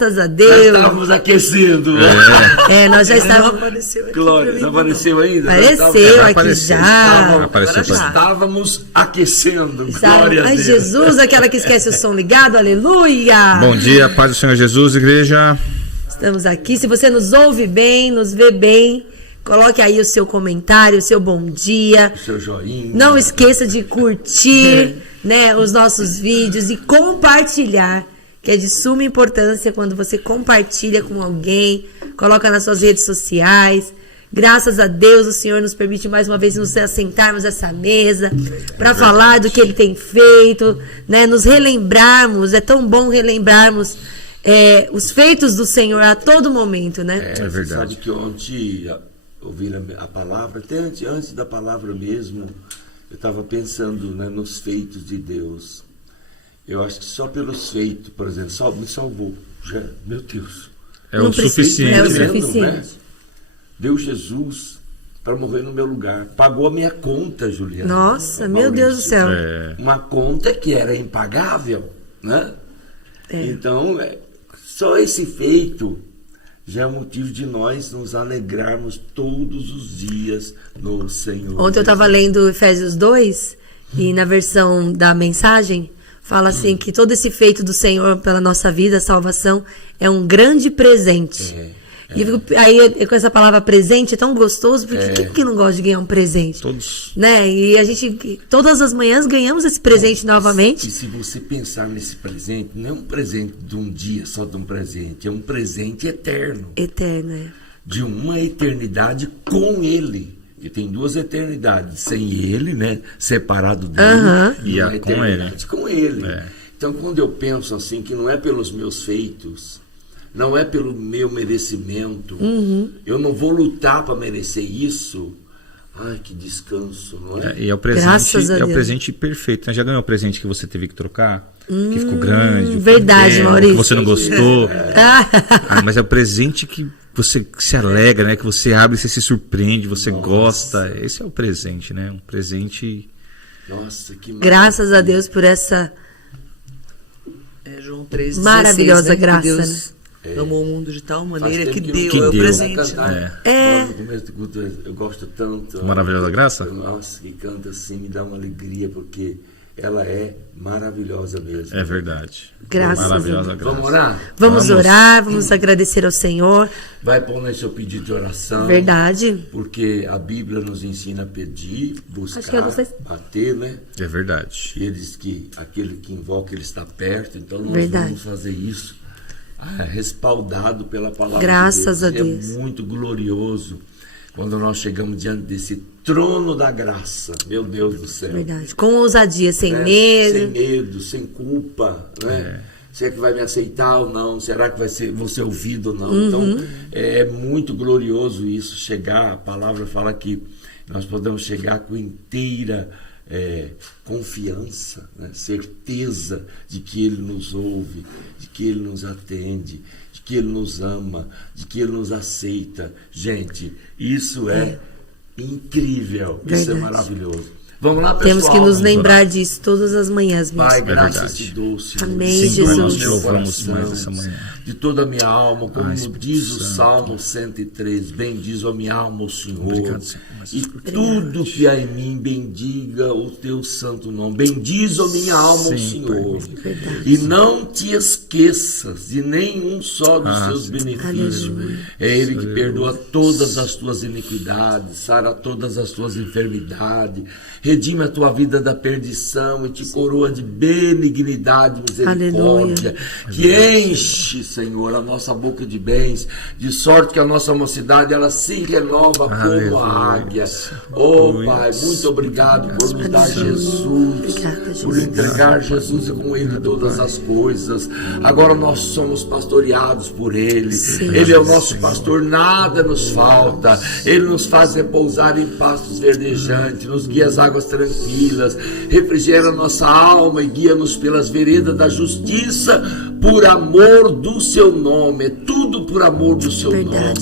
Graças a Deus. Já estávamos aquecendo. Nós já estávamos. Glória, não apareceu ainda? Apareceu aqui já. Estávamos aquecendo. Glória a Deus. Ai, Jesus, aquela que esquece o som ligado, aleluia. Bom dia, paz do Senhor Jesus, igreja. Estamos aqui. Se você nos ouve bem, nos vê bem, coloque aí o seu comentário, o seu bom dia. O seu joinha. Não esqueça de curtir os nossos vídeos e compartilhar, que é de suma importância quando você compartilha com alguém, coloca nas suas redes sociais. Graças a Deus o Senhor nos permite mais uma vez nos assentarmos nessa mesa para falar do que Ele tem feito, nos relembrarmos. É tão bom relembrarmos os feitos do Senhor a todo momento, né? É verdade. Sabe que ontem, ouvindo a palavra, até antes da palavra mesmo, eu estava pensando nos feitos de Deus. Eu acho que só pelos feitos, por exemplo, me salvou. Já, meu Deus. É o suficiente. É o suficiente. Deu Jesus para morrer no meu lugar. Pagou a minha conta, Juliana. Nossa, meu Deus do céu. Uma conta que era impagável, né? Então, só esse feito já é motivo de nós nos alegrarmos todos os dias no Senhor. Ontem eu estava lendo Efésios 2 e na versão da mensagem fala assim que todo esse feito do Senhor pela nossa vida, a salvação, é um grande presente. E aí, com essa palavra presente, é tão gostoso, porque quem que não gosta de ganhar um presente? Todos. E a gente, todas as manhãs, ganhamos esse presente novamente. E se você pensar nesse presente, não é um presente de um dia só de um presente, é um presente eterno. Eterno, de uma eternidade com Ele. Que tem duas eternidades, sem Ele, separado dele, e a com Ele. Com Ele. Então, quando eu penso assim, que não é pelos meus feitos, não é pelo meu merecimento, eu não vou lutar para merecer isso. Ai, que descanso, não é? E é o presente perfeito. Já ganhou o presente que você teve que trocar? Que ficou grande? Verdade, Maurício. Que você não gostou? Mas é o presente que você se alegra, que você abre, você se surpreende, você gosta. Esse é o presente, Um presente. Nossa, que graças a Deus por essa João 3, maravilhosa 16, graça, Deus amou o mundo de tal maneira que deu, que é o deu. presente. Eu gosto tanto. Maravilhosa graça? Nossa, que canta assim, me dá uma alegria, porque ela é maravilhosa mesmo. É verdade. Graças maravilhosa a graça. Vamos orar? Vamos orar, vamos agradecer ao Senhor. Vai pôr no seu pedido de oração. Verdade. Porque a Bíblia nos ensina a pedir, buscar, bater, É verdade. E ele diz que aquele que invoca, ele está perto. Então nós vamos fazer isso respaldado pela palavra graças de Deus. A Deus. É muito glorioso quando nós chegamos diante desse trono da graça, meu Deus do céu. Verdade. Com ousadia, sem medo. Sem medo, sem culpa, Se é que vai me aceitar ou não? Será que vou ser ouvido ou não? Então, é muito glorioso isso, chegar, a palavra fala que nós podemos chegar com inteira confiança, certeza de que Ele nos ouve, de que Ele nos atende, de que Ele nos ama, de que Ele nos aceita. Gente, isso é incrível, isso é maravilhoso. Vamos lá, pessoal. Temos que nos lembrar disso todas as manhãs, mesmo. Pai, graças te dou, Senhor. Amém, Jesus. Nós te louvamos mais essa manhã. De toda a minha alma, como diz o Salmo 103, bendiz a minha alma o Senhor. Obrigado, Senhor. E tudo que há em mim, bendiga o teu santo nome. Bendiz a minha alma o Senhor. E não te esqueças de nenhum só dos seus benefícios. É Ele que perdoa todas as tuas iniquidades, sara todas as tuas enfermidades, redime a tua vida da perdição e te coroa de benignidade e misericórdia. Que enche, Senhor, a nossa boca de bens, de sorte que a nossa mocidade ela se renova como a águia. Oh, Pai, muito obrigado por nos dar Jesus, por entregar Jesus e com Ele todas as coisas. Agora nós somos pastoreados por Ele. Ele é o nosso pastor, nada nos falta. Ele nos faz repousar em pastos verdejantes, nos guia às águas águas tranquilas. Refrigera nossa alma e guia-nos pelas veredas da justiça, por amor do seu nome. É tudo por amor do seu nome.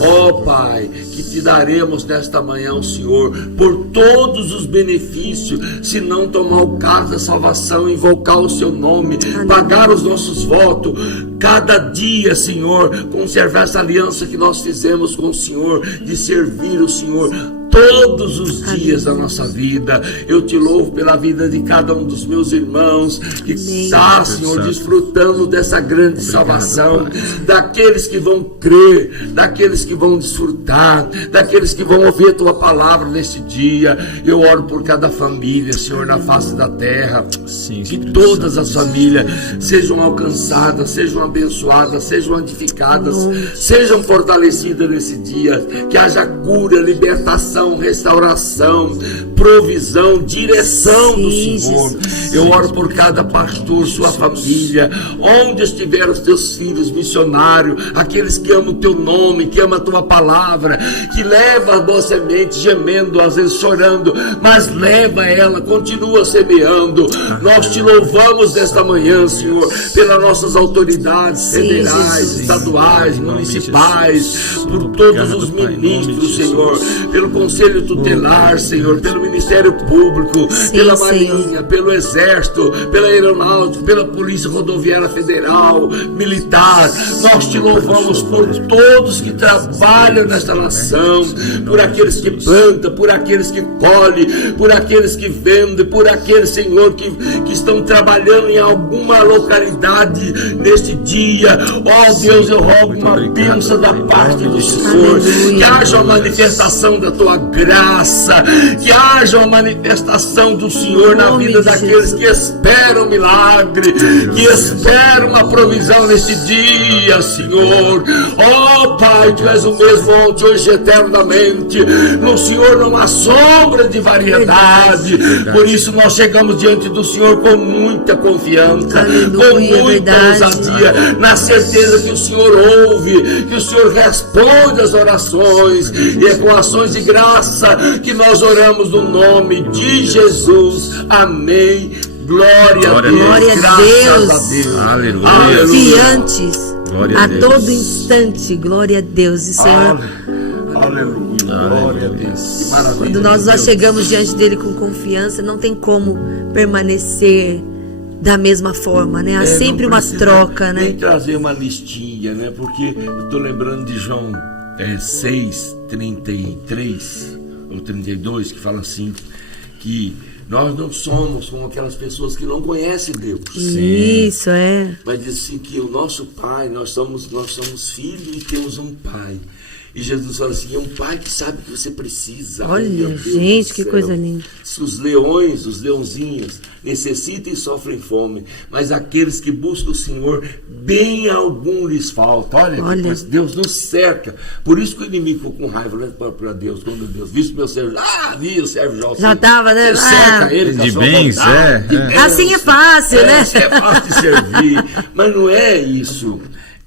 Ó Pai, que te daremos nesta manhã ao Senhor por todos os benefícios, se não tomar o caso da salvação, invocar o seu nome, pagar os nossos votos cada dia, Senhor, conservar essa aliança que nós fizemos com o Senhor, de servir o Senhor todos os dias da nossa vida. Eu te louvo pela vida de cada um dos meus irmãos que está, Senhor, desfrutando dessa grande salvação, daqueles que vão crer, daqueles que vão desfrutar, daqueles que vão ouvir a tua palavra neste dia. Eu oro por cada família, Senhor, na face da terra. Sim, que todas as famílias sejam alcançadas, sejam abençoadas, sejam edificadas, sejam fortalecidas nesse dia, que haja cura, libertação, restauração, provisão, direção do Senhor. Eu oro por cada pastor, sua família, onde estiver os teus filhos missionários, aqueles que amam o teu nome, que amam a tua palavra, que leva a boa semente, gemendo, às vezes chorando, mas leva ela, continua semeando. Nós te louvamos nesta manhã, Senhor, pelas nossas autoridades federais, estaduais, municipais, por todos os ministros, Senhor, pelo Conselho Tutelar, Senhor, pelo Ministério Público, pela Marinha, pelo Exército, pela Aeronáutica, pela Polícia Rodoviária Federal, Militar. Nós te louvamos por todos que trabalham nesta nação, por aqueles que plantam, por aqueles que colhem, por aqueles que vendem, por aqueles, Senhor, que estão trabalhando em alguma localidade neste dia. Ó Deus, eu rogo uma bênção da parte do Senhor, que haja uma manifestação da tua graça, que haja uma manifestação do Senhor na vida daqueles que esperam um milagre, que esperam uma provisão neste dia, Senhor. Ó Pai, tu és o mesmo ontem, hoje, eternamente. No Senhor não há sombra de variedade. Por isso nós chegamos diante do Senhor com muita confiança, com muita ousadia, na certeza que o Senhor ouve, que o Senhor responde às orações, e é com ações de graça que nós oramos no nome de Jesus. Amém. Glória a Deus. Glória a Graças a Deus. Aleluia. Confiantes Glória a a Deus. todo instante. Glória a Deus. E Senhor, Aleluia. Glória a Deus. Que maravilha. quando nós chegamos diante dele com confiança, não tem como permanecer da mesma forma, né? Há sempre uma troca, né? Tem que trazer uma listinha, né? Porque eu estou lembrando de João 6:33 ou 32, que fala assim, que nós não somos como aquelas pessoas que não conhecem Deus. Isso, é. Mas diz assim que o nosso Pai, nós somos filhos e temos um Pai. E Jesus fala assim, é um Pai que sabe que você precisa. Olha, meu Deus gente, do que céu. coisa linda. Se os leões, os leãozinhos, necessitam e sofrem fome, mas aqueles que buscam o Senhor, bem algum lhes falta. Olha. Que coisa, Deus nos cerca. Por isso que o inimigo ficou com raiva, né, para Deus, quando Deus viu o meu servo, vi o servo já estava, né? Você cerca ele com a de sua bens, vontade, de bens. Assim é fácil, né? É fácil de servir, mas não é isso.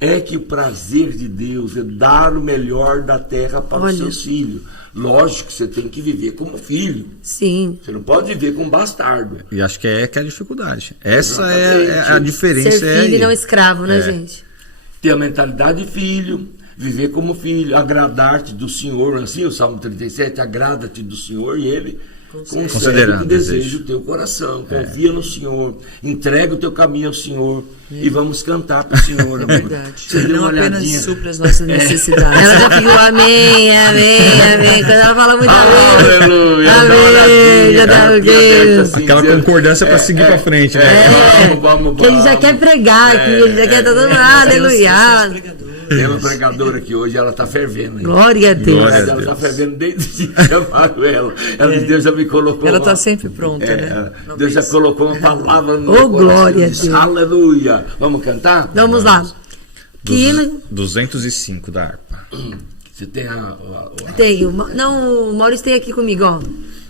É que o prazer de Deus é dar o melhor da terra para os seus filhos. Lógico que você tem que viver como filho. Sim. Você não pode viver como bastardo. E acho que é a dificuldade. Essa é a diferença. Ser filho e não escravo, né, gente? Ter a mentalidade de filho, viver como filho, agradar-te do Senhor. Assim, o Salmo 37, agrada-te do Senhor e Ele concede o que deseja o teu coração. Confia no Senhor, entrega o teu caminho ao Senhor e vamos cantar para o Senhor. É verdade. Você deu não uma apenas olhadinha. supra as nossas necessidades. Ela já ficou amém, amém, amém. Quando ela fala muito amém. Aleluia. Amém. Já tá o quê? Aquela concordância para seguir para frente. Né? Vamos. Que ele já quer pregar aqui, ele já quer todo mundo. Aleluia. Tem uma pregadora aqui hoje, ela está fervendo. Hein? Glória a Deus. Glória. Ela está fervendo desde que chamaram ela. Deus já me colocou. Ela está sempre pronta, né? Deus já colocou uma palavra no Oh, meu coração. glória a Deus. Aleluia. Vamos cantar? Vamos lá. Que hino? 205 da harpa. Você tem a Tenho. Não, o Maurício tem aqui comigo, ó.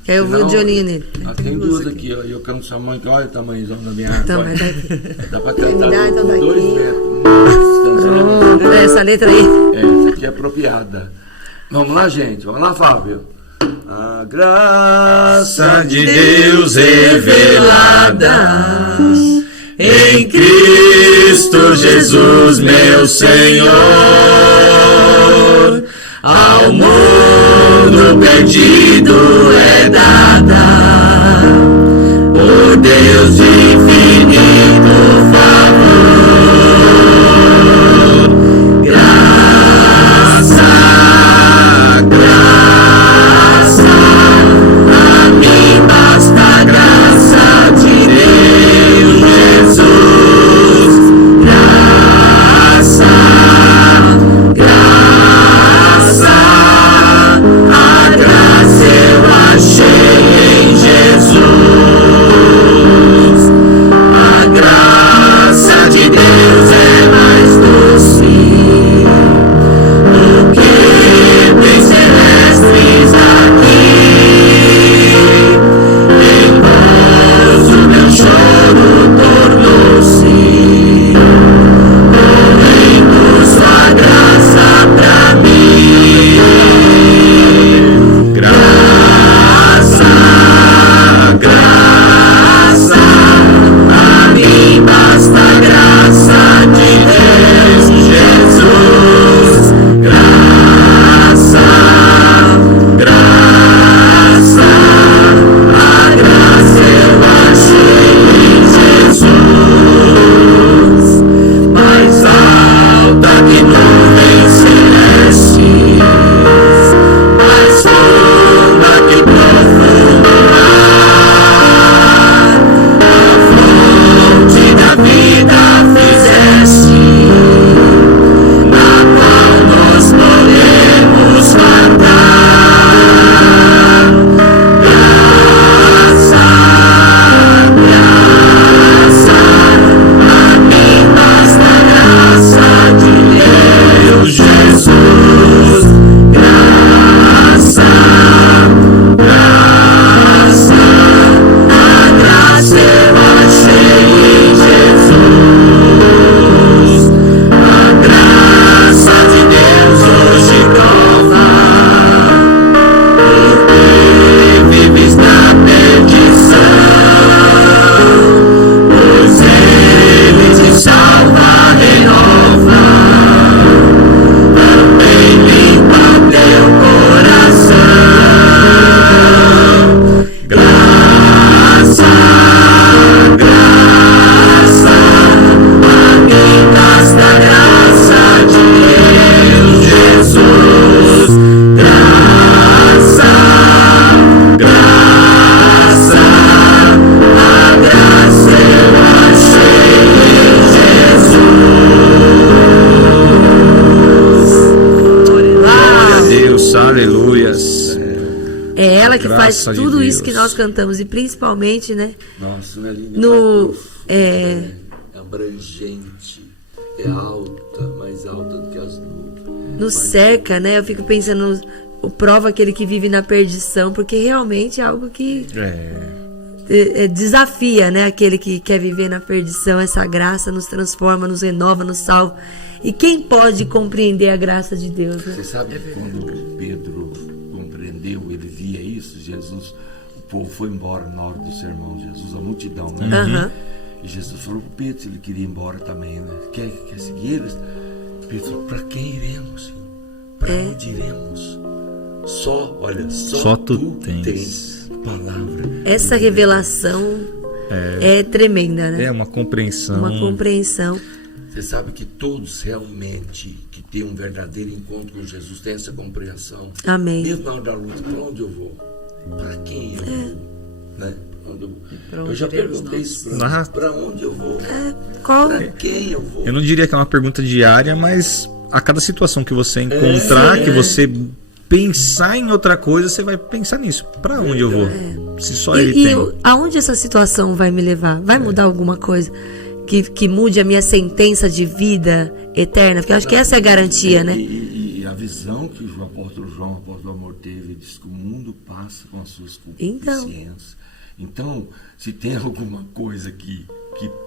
Que aí eu vou de olhinho nele. Tem duas aqui, ó. E eu canto sua mãe, que olha o tamanhozão da minha harpa. Então, vai daqui. Dá para cantar dá, então daqui. 2 metros. Oh, essa letra aí. Essa aqui é apropriada. Vamos lá, gente. Vamos lá, Fábio. A graça de Deus revelada em Cristo Jesus, meu Senhor, ao mundo perdido é dada por Deus de infinito favor. Graça, graça, a mim basta a graça de Deus, Jesus. Graça, graça, a graça eu achei em Jesus. A graça de Deus é mais doce do que bens celestes aqui. Em vós o meu choro tornou-se correndo sua graça pra mim. Graça, graça, a mim basta a graça de Deus, Jesus. Graça, graça, a graça eu achei em Jesus. Mais alta que nuvens celestes, mais funda que profundo mar, a fonte da vida fizeste, na qual nós podemos guardar. Graça, graça, a mim basta a graça de Deus, Jesus. Graça, graça, a graça eu achei em Jesus. A graça de Deus hoje prova, porque vives na perdição, pois Ele te salva, renova, também limpa teu coração. Graça, graça, a mim basta a graça de Deus, Jesus. Graça, graça, a graça eu achei em Jesus. Glória a Deus, aleluias. É ela que faz Graça de tudo isso Deus. que nós cantamos. E principalmente, né? Nossa, não é linda, No- mais profunda, é- né? É abrangente, é alta, mais alta do que as nuvens. Nos cerca, né? Eu fico pensando, o prova aquele que vive na perdição, porque realmente é algo que desafia, né? Aquele que quer viver na perdição. Essa graça nos transforma, nos renova, nos salva. E quem pode compreender a graça de Deus, né? Você sabe que quando Pedro compreendeu, ele via isso, Jesus, o povo foi embora na hora do sermão, Jesus, a multidão, né? Aham. E Jesus falou para Pedro se ele queria ir embora também, né? Quer seguir eles? Pedro falou, para quem iremos, Senhor? Para onde iremos? Só, olha, Só tu tens tens palavra. Essa revelação é tremenda, né? É uma compreensão. Uma compreensão. Você sabe que todos realmente que têm um verdadeiro encontro com Jesus têm essa compreensão. Amém. Mesmo na hora da luta, para onde eu vou? Para quem eu vou? Né? Onde eu já perguntei isso para onde eu vou? Qual? Para quem eu vou? Eu não diria que é uma pergunta diária, mas a cada situação que você encontrar, que você pensar em outra coisa, você vai pensar nisso. Para onde eu vou? Se só ele tem. Aonde essa situação vai me levar? Vai mudar alguma coisa que mude a minha sentença de vida eterna? Porque eu acho que essa é a garantia, né? E a visão que o apóstolo João, o apóstolo Amor teve, diz que o mundo passa com as suas concupiscências. Então, se tem alguma coisa que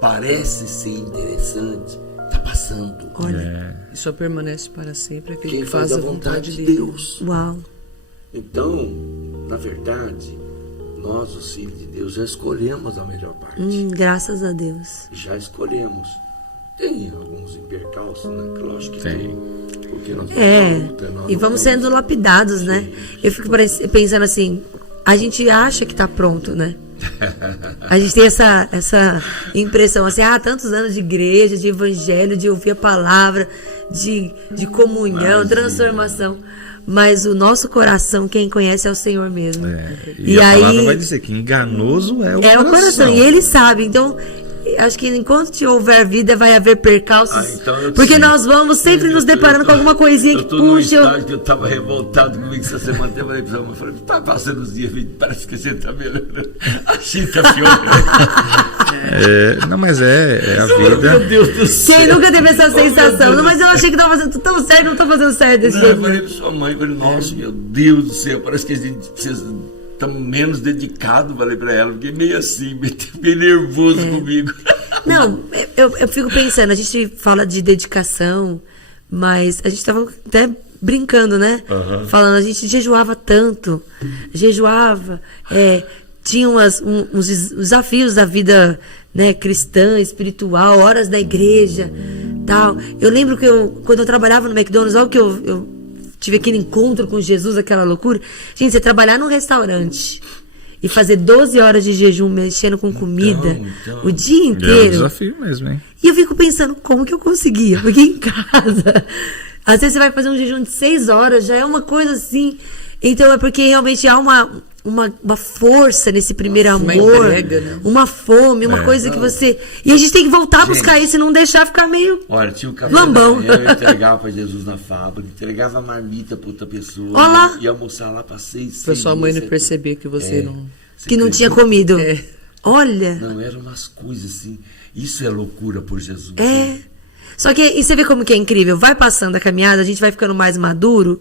parece ser interessante, está passando. Olha. E só permanece para sempre aquele Quem que faz a vontade dele. de Deus. Uau. Então, na verdade, nós, os filhos de Deus, já escolhemos a melhor parte. Graças a Deus. Já escolhemos. Tem alguns percalços, né? Lógico que tem. Porque nós E vamos sendo lapidados, né? Eu fico pensando assim, a gente acha que tá pronto, né? A gente tem essa impressão assim, tantos anos de igreja, de evangelho, de ouvir a palavra, de comunhão, transformação. Mas o nosso coração, quem conhece é o Senhor mesmo. E a palavra vai dizer que enganoso é o coração. É o coração, e Ele sabe. Então, acho que enquanto houver vida, vai haver percalços. Porque nós vamos sempre nos deparando com alguma coisinha que puxa. Eu estava revoltado comigo essa semana. Eu falei para ela, tá passando os dias, parece que você tá melhorando. A gente tá piorando. Não, mas é a vida. Meu Deus do céu. Quem nunca teve essa sensação? Não, mas eu achei que estava fazendo tão certo, não estou fazendo certo desse jeito. Eu falei para sua mãe, falei, nossa, meu Deus do céu, parece que a gente precisa. Estamos menos dedicados, falei pra ela, fiquei meio assim, meio nervoso comigo. Não, eu fico pensando, a gente fala de dedicação, mas a gente estava até brincando, né? Falando, a gente jejuava tanto, tinha uns desafios da vida, né, cristã, espiritual, horas da igreja, tal. Eu lembro que quando eu trabalhava no McDonald's, olha o que eu tive aquele encontro com Jesus, aquela loucura. Gente, você trabalhar num restaurante e fazer 12 horas de jejum mexendo com comida o dia inteiro. É um desafio mesmo, hein? E eu fico pensando, como que eu conseguia? Porque em casa, às vezes você vai fazer um jejum de 6 horas, já é uma coisa assim. Então é porque realmente há uma força nesse primeiro amor, uma entrega, né? Uma fome, uma coisa que você... E a gente tem que voltar a buscar isso e não deixar ficar meio olha, tinha o café lambão. Da manhã, eu entregava para Jesus na fábrica, entregava a marmita para outra pessoa. Olá. Ia almoçar lá para 6. Para sua mãe não perceber que você não... Que não tinha comido. Olha. Não, eram umas coisas assim. Isso é loucura por Jesus. Só que, e você vê como que é incrível. Vai passando a caminhada, a gente vai ficando mais maduro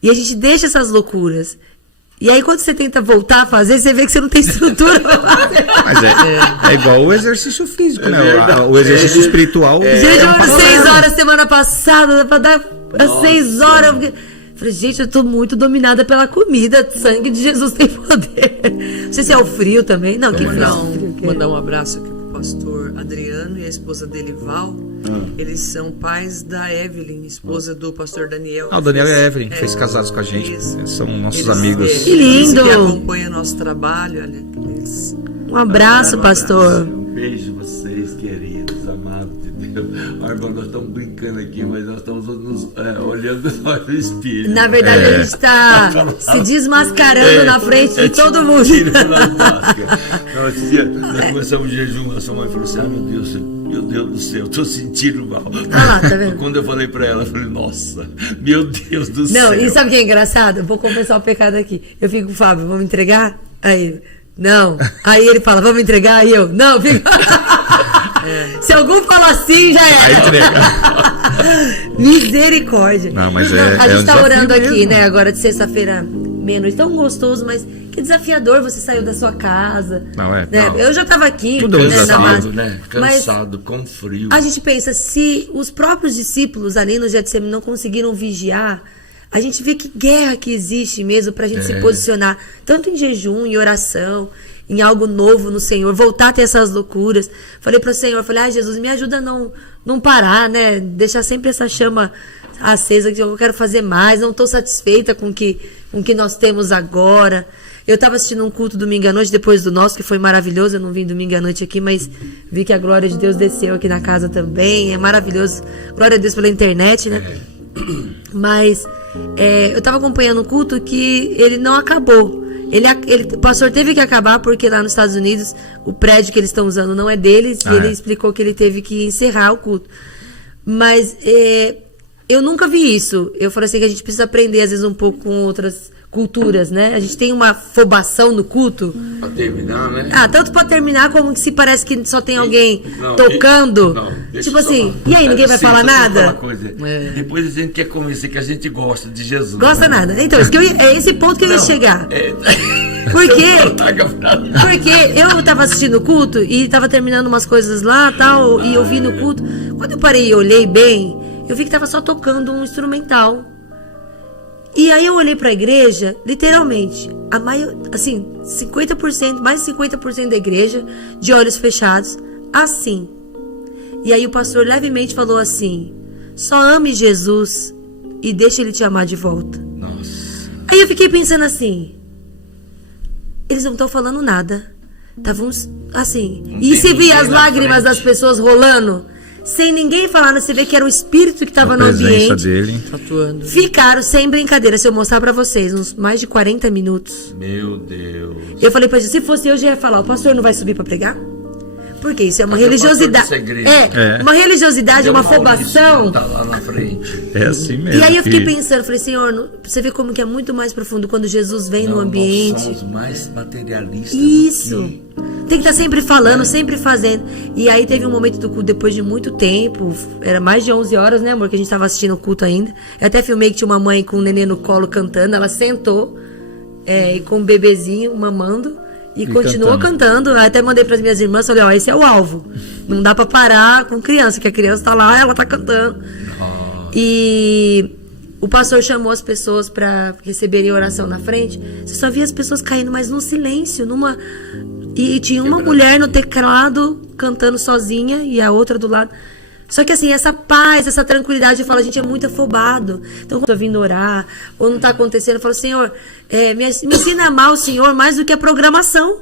e a gente deixa essas loucuras. E aí, quando você tenta voltar a fazer, você vê que você não tem estrutura pra fazer. Mas é igual o exercício físico, né? O exercício espiritual. Gente, eu 6 horas semana passada, dá pra dar 6 horas. Falei, gente, eu tô muito dominada pela comida. Sangue de Jesus tem poder. Não sei se é o frio também. Não, que frio. Mandar um abraço aqui pro pastor Adriano e a esposa dele, Val. Eles são pais da Evelyn, esposa do pastor Daniel. O Daniel e a Evelyn, fez casados com a gente. São nossos amigos. Que lindo! Que acompanha nosso trabalho. Olha, um abraço, pastor. Um beijo vocês, queridos, amados de Deus. Irmão, nós estamos brincando aqui, mas nós estamos olhando no espelho. Na verdade, a gente está se desmascarando na frente de todo mundo. Tirando as máscaras. Nós começamos o jejum, a sua mãe falou assim, meu Deus do céu, eu tô sentindo mal. Lá, tá vendo? Quando eu falei pra ela, eu falei, nossa, meu Deus do céu. Não, e sabe o que é engraçado? Eu vou confessar o pecado aqui. Eu fico com o Fábio, vamos entregar? Aí, não. Aí ele fala, vamos entregar? Aí eu, não, fica. Se algum falar assim, já é. Misericórdia. Não, mas a gente tá orando aqui, mesmo, né? Agora de sexta-feira, menos tão gostoso, mas que desafiador você saiu da sua casa. Não é? Né? Não. Eu já tava aqui, tudo né, cansado, né? Mas Cansado, com frio. a gente pensa, se os próprios discípulos ali no Getsemane não conseguiram vigiar, a gente vê que guerra que existe mesmo pra gente se posicionar, tanto em jejum, em oração, em algo novo no Senhor, voltar a ter essas loucuras. Falei pro Senhor, falei, Jesus, me ajuda a não parar, né? Deixar sempre essa chama acesa, que eu quero fazer mais, não tô satisfeita com o que nós temos agora. Eu estava assistindo um culto domingo à noite, depois do nosso, que foi maravilhoso. Eu não vim domingo à noite aqui, mas vi que a glória de Deus desceu aqui na casa também. É maravilhoso. Glória a Deus pela internet, né? Mas eu estava acompanhando um culto que ele não acabou. O pastor teve que acabar porque lá nos Estados Unidos o prédio que eles estão usando não é deles. E ele explicou que ele teve que encerrar o culto. Mas eu nunca vi isso. Eu falei assim que a gente precisa aprender às vezes um pouco com outras culturas, né? A gente tem uma afobação no culto. Pra terminar, né? Tanto pra terminar como que se parece que só tem alguém tocando. Tipo assim, e aí, ninguém vai falar nada? Depois a gente quer convencer que a gente gosta de Jesus. Gosta nada. Então, é esse ponto que eu ia chegar. Por quê? Porque eu tava assistindo o culto e tava terminando umas coisas lá tal, e eu vi no culto. Quando eu parei e olhei bem, eu vi que tava só tocando um instrumental. E aí eu olhei pra igreja, literalmente, assim, 50%, mais de 50% da igreja, de olhos fechados, assim. E aí o pastor levemente falou assim: só ame Jesus e deixa ele te amar de volta. Nossa. Aí eu fiquei pensando assim, eles não estão falando nada. Estavam assim. Não E tem você via ninguém as na lágrimas frente. das pessoas rolando, sem ninguém falar, você vê que era o Espírito que estava A no presença ambiente. dele. Atuando. Ficaram, sem brincadeira, se eu mostrar pra vocês, uns mais de 40 minutos. Meu Deus. Eu falei pra Jesus, se fosse eu já ia falar, o pastor não vai subir pra pregar? Porque isso é uma Cadê o pastor religiosidade. dessa igreja? É. Uma religiosidade, Cadê o uma Maurício que afobação. não tá lá na frente. É assim mesmo. E aí eu fiquei que- pensando, falei, Senhor, você vê como que é muito mais profundo quando Jesus vem no Não, ambiente. Nós somos mais materialistas. Isso. do que- Tem que estar sempre falando, sempre fazendo. E aí teve um momento do culto, depois de muito tempo, era mais de 11 horas, né, amor, que a gente estava assistindo o culto ainda. Eu até filmei que tinha uma mãe com um neném no colo cantando, ela sentou e com um bebezinho mamando e continuou cantando. Aí até mandei para as minhas irmãs, falei, ó, esse é o alvo. Não dá para parar com criança, que a criança tá lá, ela tá cantando. E o pastor chamou as pessoas para receberem oração na frente. Você só via as pessoas caindo, mas num silêncio, numa... E tinha uma mulher no teclado cantando sozinha e a outra do lado. Só que assim, essa paz, essa tranquilidade, eu falo, a gente é muito afobado. Então, quando eu tô vindo orar, ou não tá acontecendo, eu falo, Senhor, me ensina a amar o Senhor mais do que a programação.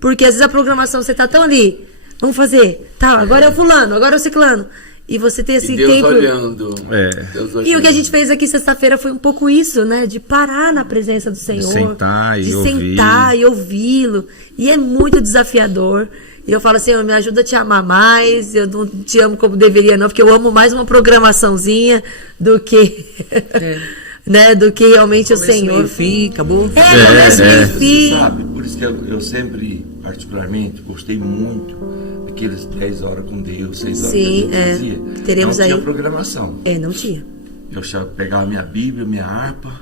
Porque às vezes a programação, você tá tão ali, vamos fazer, tá, agora é o fulano, agora é o ciclano. E você tem esse E Deus tempo... olhando. É. Deus E o olhando. que a gente fez aqui sexta-feira foi um pouco isso, né? De parar na presença do Senhor. sentar e ouvir. sentar e ouvi-lo. E é muito desafiador. E eu falo, Senhor, me ajuda a te amar mais. Eu não te amo como deveria, não, porque eu amo mais uma programaçãozinha do que... né? Do que realmente o Começo, Senhor. meio, fim, acabou. Começo, meio, fim. Sabe, por isso que eu sempre, particularmente, gostei muito daqueles 10 horas com Deus, 6 horas Sim, que a gente fazia. teremos não tinha aí. programação. Não tinha. Eu pegava minha Bíblia, minha harpa,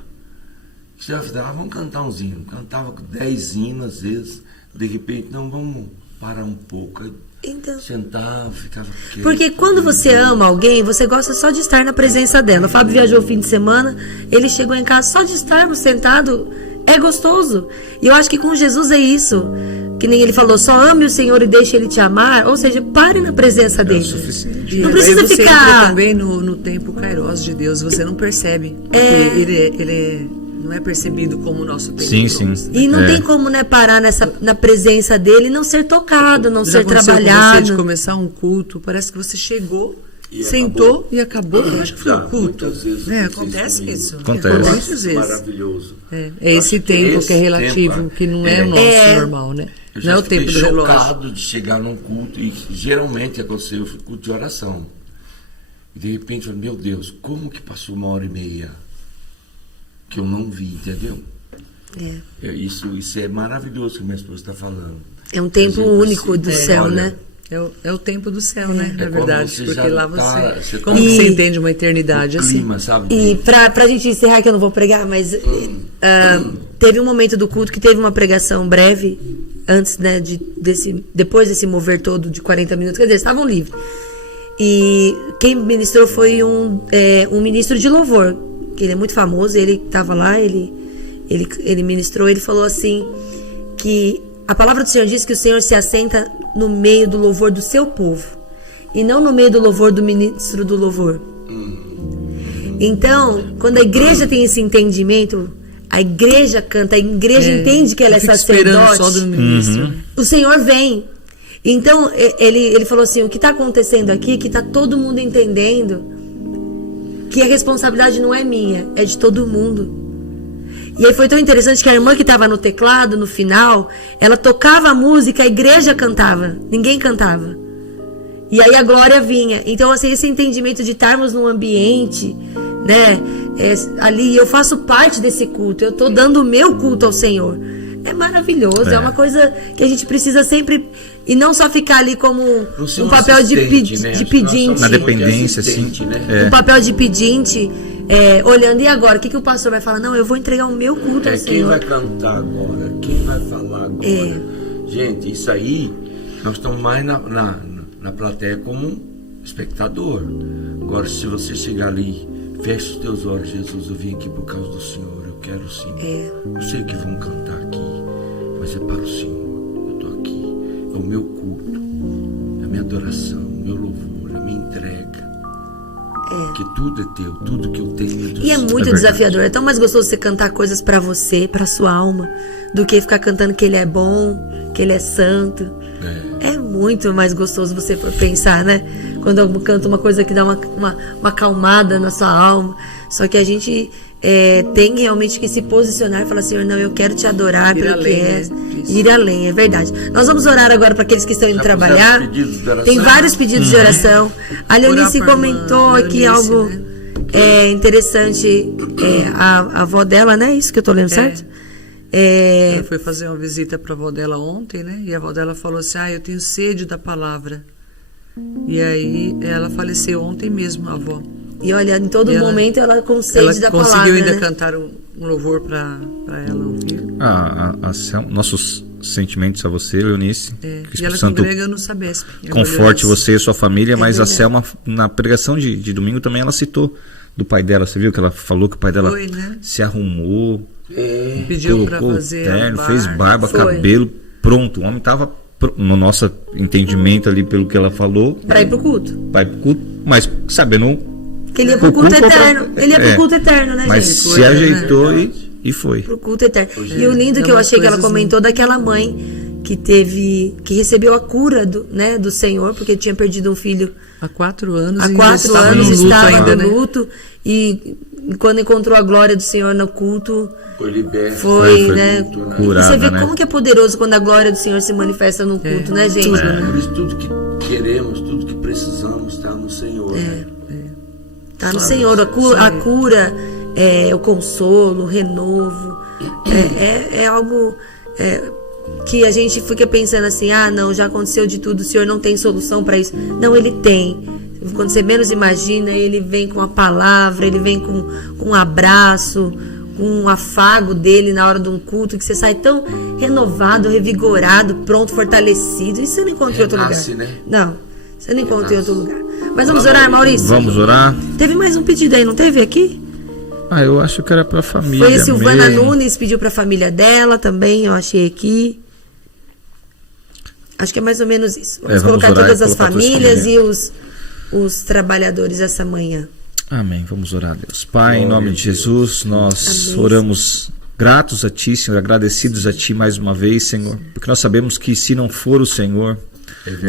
já vamos cantar uns hinos. Cantava com 10 hinos, às vezes. De repente, não, vamos parar um pouco. Aí Então... sentava, ficava quieto. Porque quando você ama alguém, você gosta só de estar na presença dela. O Fábio viajou o fim de semana, ele chegou em casa, só de estarmos sentados é gostoso. E eu acho que com Jesus é isso. Que nem ele falou, só ame o Senhor e deixe ele te amar. Ou seja, pare na presença dele. suficiente. Não E precisa aí você ficar... entra também no tempo kairos de Deus, você não percebe. Porque ele não é percebido como o nosso tempo. Sim, sim. E não tem como, né, parar na presença dele e não ser tocado, não Já ser aconteceu com você de trabalhado. começar um culto, parece que você chegou, E sentou acabou. e acabou. Eu acho que foi o culto. Muitas vezes Acontece comigo. isso. Acontece. Muitas vezes. Maravilhoso. É Eu esse acho tempo esse que é relativo, tempo, que não é o nosso normal, né? Eu Não já é o tempo fiquei do relógio. chocado de chegar num culto, e geralmente aconteceu, eu fui culto de oração. E de repente eu falei, meu Deus, como que passou 1h30? Que eu não vi, entendeu? Isso é maravilhoso que minha esposa está falando. É um tempo A gente único do precisa- céu, olha, né? É o tempo do céu, né? É Na quando verdade. você Porque já lá tá- você. você Como tá- que você entende uma eternidade O assim? clima, sabe? E pra gente encerrar, que eu não vou pregar, mas teve um momento do culto que teve uma pregação breve, antes, né, depois desse mover todo de 40 minutos, quer dizer, estavam livres. E quem ministrou foi um ministro de louvor, que ele é muito famoso, ele estava lá, ele ministrou, ele falou assim, que a palavra do Senhor diz que o Senhor se assenta no meio do louvor do seu povo, e não no meio do louvor do ministro do louvor. Então, quando a igreja tem esse entendimento, a igreja canta, a igreja entende que ela é Fica esperando sacerdote, só do ministro. o Senhor vem. Então, ele falou assim, o que está acontecendo aqui, que está todo mundo entendendo que a responsabilidade não é minha, é de todo mundo. E aí foi tão interessante que a irmã que estava no teclado, no final, ela tocava a música, a igreja cantava, ninguém cantava. E aí a glória vinha. Então, assim, esse entendimento de estarmos num ambiente, né, ali, eu faço parte desse culto, eu estou dando o meu culto ao Senhor. É maravilhoso, é uma coisa que a gente precisa sempre, e não só ficar ali como um papel de pedinte. Na dependência, assim. Né? Um papel de pedinte, olhando, e agora? O que o pastor vai falar? Não, eu vou entregar o meu culto ao Quem Senhor. vai cantar agora? Quem vai falar agora? Gente, isso aí, nós estamos mais na plateia como um espectador. Agora, se você chegar ali Feche os teus olhos, Jesus. Eu vim aqui por causa do Senhor. Eu quero o Senhor. Eu sei que vão cantar aqui, mas é para o Senhor. Eu estou aqui. É o meu culto, é a minha adoração, o meu louvor, a minha entrega. Porque tudo é teu, tudo que eu tenho é do E é Senhor. muito desafiador. É tão mais gostoso você cantar coisas pra você, pra sua alma, do que ficar cantando que ele é bom, que ele é santo. É muito mais gostoso você for pensar, né? Quando eu canto uma coisa que dá uma acalmada na sua alma. Só que a gente tem realmente que se posicionar e falar, Senhor, não, eu quero te adorar pelo que é. Ir além, é verdade. Nós vamos orar agora para aqueles que estão indo trabalhar. Tem vários pedidos de oração. A Leonice comentou aqui algo interessante. A avó dela, né? Isso que eu tô lendo, certo? Ela foi fazer uma visita para a avó dela ontem, né? E a avó dela falou assim, eu tenho sede da palavra. E aí ela faleceu ontem mesmo, a avó. E olha, em todo momento ela com sede da palavra. Ela conseguiu ainda né? cantar um louvor para ela ouvir. Nossos sentimentos a você, Leonice. Que o E ela Espírito Santo congrega no Sabesp. conforte você e sua família, mas a verdade. Selma, na pregação de domingo também, ela citou do pai dela. Você viu que ela falou que o pai dela Foi, né? se arrumou, Pediu para colocou fazer terno, barba. fez barba, Foi. cabelo, pronto. O homem estava, no nosso entendimento ali, pelo que ela falou, Pra ir pro culto. vai pro culto, mas sabendo Que ele ia pro culto culto eterno. Ele ia pro culto eterno, né, mas gente? se Foi, ajeitou né? e foi. Pro culto eterno. E o lindo que eu umas achei que ela coisas comentou daquela mãe que recebeu a cura do Senhor, porque tinha perdido um filho Há 4 anos. há e 4 estava anos, no luto estava ainda, no né? luto, e quando encontrou a glória do Senhor no culto, Foi liberto. foi, Foi né? curada, E você vê né? como que é poderoso quando a glória do Senhor se manifesta no culto, né, gente? Por isso tudo que queremos, tudo que precisamos está no Senhor. né? Tá no Senhor, a cura, o consolo, o renovo, é algo que a gente fica pensando assim, não, já aconteceu de tudo, o Senhor não tem solução para isso. Não, Ele tem. Quando você menos imagina, Ele vem com a palavra, Ele vem com um abraço, com um afago dele na hora de um culto, que você sai tão renovado, revigorado, pronto, fortalecido. Isso você não encontra em outro lugar. Renasce, né? Não, você não encontra em outro lugar. Mas vamos orar, Maurício? Vamos orar? Teve mais um pedido aí, não teve aqui? Eu acho que era pra família. Foi a Silvana mesmo. Nunes, pediu pra família dela também, eu achei aqui. Acho que é mais ou menos isso. Vamos Vamos colocar orar e todas as colocar todas as famílias e famílias. os trabalhadores essa manhã. Amém. Vamos orar, Deus. Pai, em nome de Jesus, nós oramos gratos a Ti, Senhor, agradecidos a Ti mais uma vez, Senhor, porque nós sabemos que se não for o Senhor,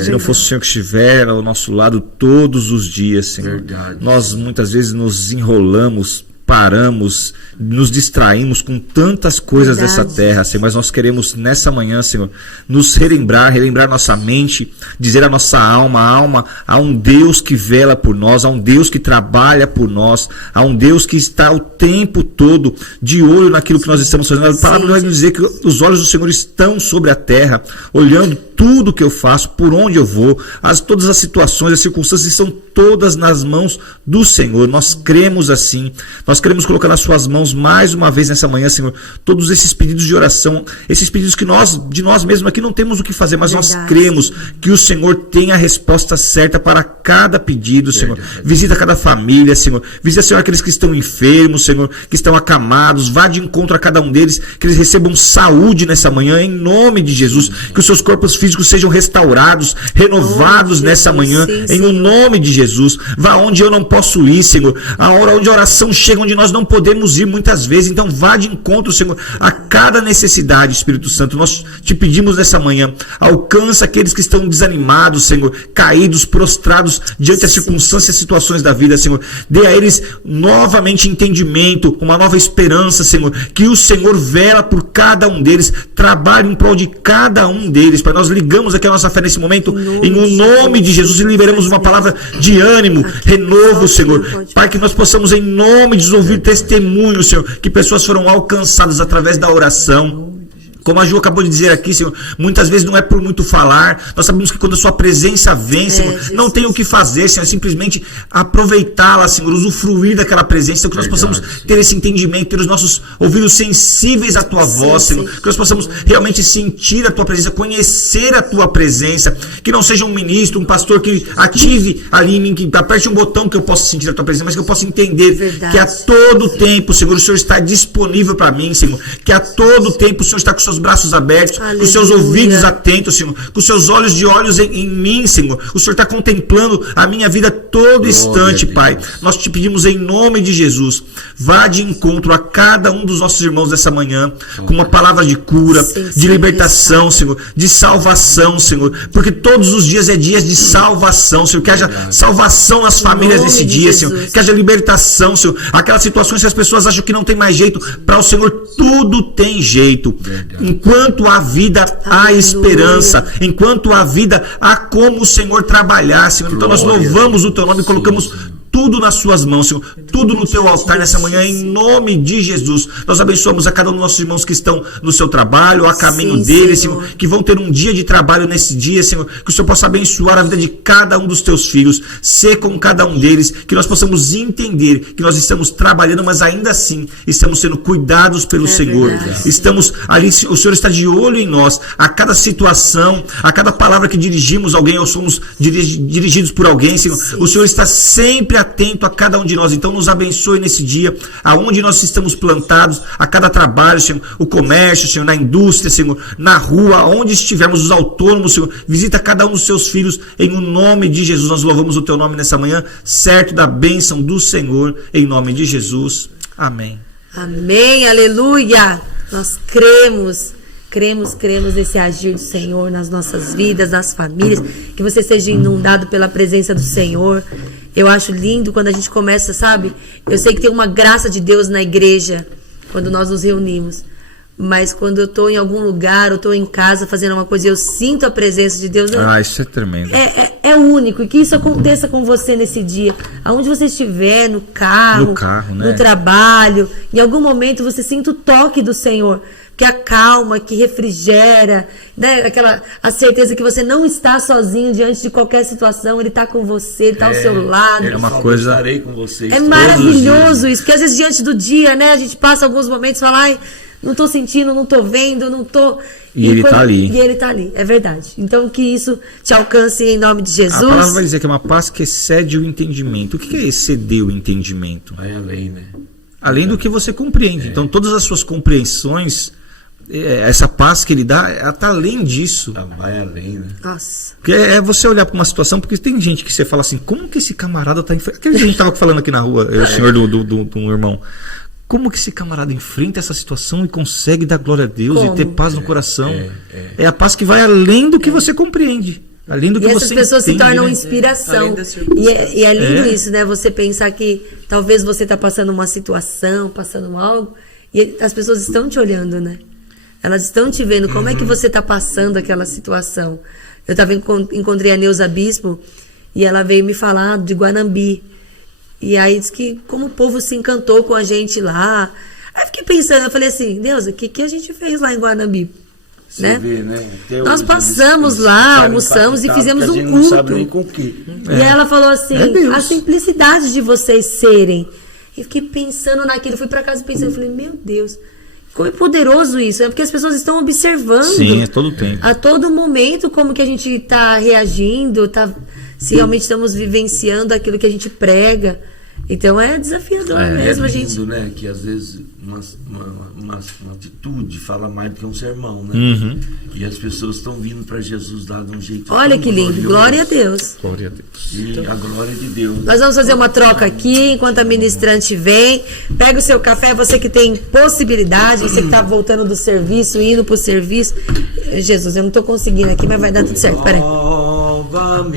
se não fosse o Senhor que estiver ao nosso lado todos os dias, Senhor, Verdade. nós muitas vezes nos enrolamos, paramos, nos distraímos com tantas coisas Verdade. dessa terra, Senhor, mas nós queremos nessa manhã, Senhor, nos relembrar nossa mente, dizer à nossa alma, há um Deus que vela por nós, há um Deus que trabalha por nós, há um Deus que está o tempo todo de olho naquilo que nós estamos fazendo. A palavra vai nos dizer que os olhos do Senhor estão sobre a terra, olhando tudo que eu faço, por onde eu vou, todas as situações, as circunstâncias estão todas nas mãos do Senhor. Nós cremos assim, nós queremos colocar nas suas mãos mais uma vez nessa manhã, Senhor, todos esses pedidos de oração, esses pedidos que de nós mesmos aqui não temos o que fazer, mas nós cremos que o Senhor tem a resposta certa para cada pedido, Senhor. Visita cada família, Senhor. Visita, Senhor, aqueles que estão enfermos, Senhor, que estão acamados. Vá de encontro a cada um deles, que eles recebam saúde nessa manhã, em nome de Jesus. Que os seus corpos físicos sejam restaurados, renovados nessa manhã, em o nome de Jesus. Vá onde eu não posso ir, Senhor. A hora onde a oração chega, onde nós não podemos ir muitas vezes. Então vá de encontro, Senhor, a cada necessidade, Espírito Santo. Nós te pedimos nessa manhã, alcança aqueles que estão desanimados, Senhor, caídos, prostrados diante das circunstâncias e situações da vida, Senhor. Dê a eles novamente entendimento, uma nova esperança, Senhor, que o Senhor vela por cada um deles, trabalhe em prol de cada um deles. Pai, nós ligamos aqui a nossa fé nesse momento em o nome de Jesus e liberamos uma palavra de ânimo, renovo, Senhor. Pai, que nós possamos em nome de Jesus ouvir testemunhos, Senhor, que pessoas foram alcançadas através da oração. Como a Ju acabou de dizer aqui, Senhor, muitas vezes não é por muito falar. Nós sabemos que quando a sua presença vem, Senhor, não tem o que fazer, Senhor, é simplesmente aproveitá-la, Senhor, usufruir daquela presença, que nós possamos ter esse entendimento, ter os nossos ouvidos sensíveis à tua voz, Senhor, que nós possamos realmente sentir a tua presença, conhecer a tua presença, que não seja um ministro, um pastor que ative ali em mim, que aperte um botão que eu possa sentir a tua presença, mas que eu possa entender que a todo tempo, Senhor, o Senhor está disponível para mim, Senhor, que a todo tempo o Senhor está com seus braços abertos, com os seus ouvidos atentos, Senhor, com os seus olhos de olhos em mim, Senhor. O Senhor está contemplando a minha vida todo instante, Pai. Nós te pedimos em nome de Jesus, vá de encontro a cada um dos nossos irmãos dessa manhã, com uma palavra de cura, de libertação, Senhor, de salvação, Senhor, porque todos os dias é dias de salvação, Senhor, que haja salvação nas famílias nesse dia, Senhor, que haja libertação, Senhor, aquelas situações que as pessoas acham que não tem mais jeito, para o Senhor tudo tem jeito. Enquanto há vida, há esperança. Enquanto há vida, há como o Senhor trabalhar, Senhor. Então nós louvamos o teu nome e colocamos tudo nas suas mãos, Senhor, tudo no teu altar nessa manhã, em nome de Jesus. Nós abençoamos a cada um dos nossos irmãos que estão no seu trabalho, a caminho deles, Senhor, que vão ter um dia de trabalho nesse dia, Senhor, que o Senhor possa abençoar a vida de cada um dos teus filhos, ser com cada um deles, que nós possamos entender que nós estamos trabalhando, mas ainda assim estamos sendo cuidados pelo Senhor. Estamos ali, o Senhor está de olho em nós, a cada situação, a cada palavra que dirigimos alguém, ou somos dirigidos por alguém, Senhor, o Senhor está sempre atento a cada um de nós. Então nos abençoe nesse dia, aonde nós estamos plantados, a cada trabalho, Senhor, o comércio, Senhor, na indústria, Senhor, na rua, onde estivermos, os autônomos, Senhor, visita cada um dos seus filhos, em o nome de Jesus. Nós louvamos o teu nome nessa manhã, certo da bênção do Senhor, em nome de Jesus. Amém. Amém, aleluia. Nós cremos nesse agir do Senhor nas nossas vidas, nas famílias, que você seja inundado pela presença do Senhor. Eu acho lindo quando a gente começa, sabe? Eu sei que tem uma graça de Deus na igreja, quando nós nos reunimos. Mas quando eu estou em algum lugar, ou estou em casa fazendo uma coisa e eu sinto a presença de Deus... Isso é tremendo. É único. E que isso aconteça com você nesse dia. Aonde você estiver, no carro, né? no trabalho. Em algum momento você sinta o toque do Senhor, que acalma, que refrigera, né? A certeza que você não está sozinho diante de qualquer situação. Ele está com você, ele está ao seu lado. É uma coisa... Estarei com vocês. É maravilhoso isso, porque às vezes diante do dia, né, a gente passa alguns momentos e fala, ai, não estou sentindo, não estou vendo, não estou... E ele está ali. E ele está ali, é verdade. Então que isso te alcance em nome de Jesus. A palavra vai dizer que é uma paz que excede o entendimento. O que é exceder o entendimento? Vai além, né? Além do que você compreende. Então todas as suas compreensões, essa paz que ele dá, ela está além disso. Vai além, né? Nossa. Porque é você olhar para uma situação, porque tem gente que você fala assim, como que esse camarada está enfrentando... Aquele dia a gente estava falando aqui na rua, o senhor do irmão. Como que esse camarada enfrenta essa situação e consegue dar glória a Deus e ter paz no coração? É a paz que vai além do que você compreende. Além do que essas você pessoas entende, se tornam né? inspiração. E é lindo isso, né? Você pensar que talvez você está passando uma situação, passando algo, e as pessoas estão te olhando, né? Elas estão te vendo. Como é que você está passando aquela situação? Eu encontrei a Neuza Bispo e ela veio me falar de Guanambi. E aí disse que como o povo se encantou com a gente lá. Aí eu fiquei pensando, eu falei assim, Deus, o que a gente fez lá em Guanambi? Né? Vê, né? Nós passamos lá, almoçamos e fizemos um culto. Não sabe nem com que. E ela falou assim, a simplicidade de vocês serem. Eu fiquei pensando naquilo, fui para casa pensando, eu falei, meu Deus, como é poderoso isso, é porque as pessoas estão observando. Sim, é todo tempo. A todo momento como que a gente está reagindo, se realmente estamos vivenciando aquilo que a gente prega. Então é desafiador mesmo, a gente. Né? Que às vezes uma atitude fala mais do que um sermão, né? E as pessoas estão vindo para Jesus dar de um jeito. Olha que lindo, glória a Deus. Glória a Deus. E a glória de Deus. Nós vamos fazer uma troca aqui enquanto a ministrante vem. Pega o seu café, você que tem possibilidade, você que está voltando do serviço, indo para o serviço. Jesus, eu não estou conseguindo aqui, mas vai dar tudo certo. Peraí. Salva-me,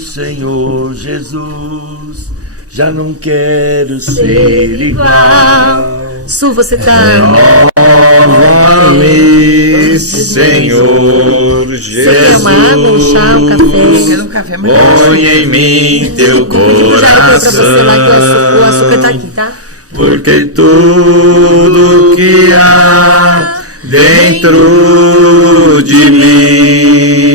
Senhor Jesus. Já não quero ser igual. Su, você tá... Renova-me, Senhor Jesus. Você quer uma água, um chá, um café? Quero um café, mas põe em mim teu Eu já liguei pra você lá que o açúcar tá aqui, tá? Porque tudo que há dentro de mim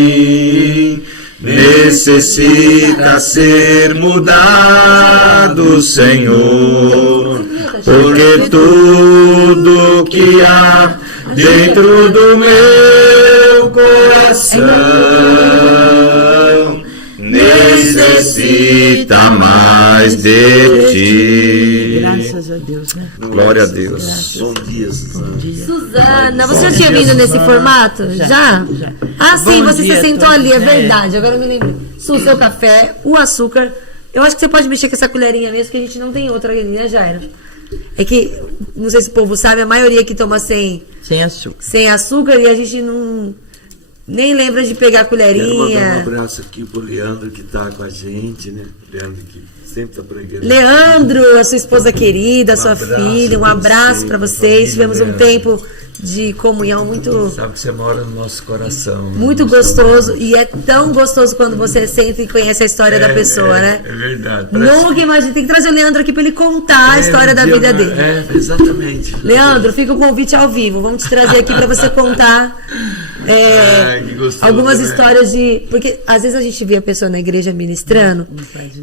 necessita ser mudado, Senhor, porque tudo que há dentro do meu coração necessita mais de ti. Graças a Deus, né? Glória a Deus. Bom dia, Suzana. Suzana, você já tinha vindo nesse formato? Já? Ah, sim, Bom você dia se a sentou todos. ali, é verdade. Agora eu me lembro. Su, seu café, o açúcar. Eu acho que você pode mexer com essa colherinha mesmo, que a gente não tem outra ali, né, Jaira? É que, não sei se o povo sabe, a maioria que toma sem açúcar e a gente não... Nem lembra de pegar a Quero mandar um colherinha. abraço aqui pro Leandro, que tá com a gente, né? Leandro, que sempre tá pregando. Leandro, a sua esposa querida, a sua abraço filha, um pra abraço você, pra pra vocês. família, Tivemos um Leandro. tempo de comunhão muito, Sabe que você mora no nosso coração. né? muito No nosso gostoso. amor. E é tão gostoso quando você senta e conhece a história da pessoa, né? É verdade. Parece- Nunca imagina, tem que trazer o Leandro aqui pra ele contar a história da um dia, vida dele. Exatamente. Leandro, fica o convite ao vivo. Vamos te trazer aqui pra você contar Ai, que gostoso, algumas né? histórias de. Porque às vezes a gente vê a pessoa na igreja ministrando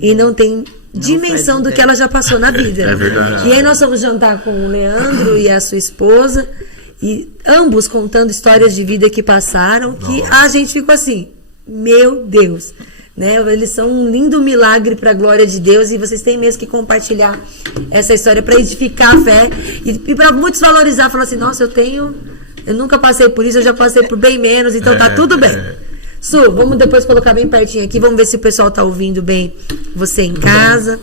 e não tem dimensão do que ela já passou na vida. É verdade. E aí nós fomos jantar com o Leandro e a sua esposa, e ambos contando histórias de vida que passaram, que a gente ficou assim, meu Deus. Né? Eles são um lindo milagre para a glória de Deus, e vocês têm mesmo que compartilhar essa história para edificar a fé e para muitos valorizar, falar assim, nossa, eu nunca passei por isso, eu já passei por bem menos, então tá tudo bem. Su, vamos depois colocar bem pertinho aqui, vamos ver se o pessoal tá ouvindo bem você em casa.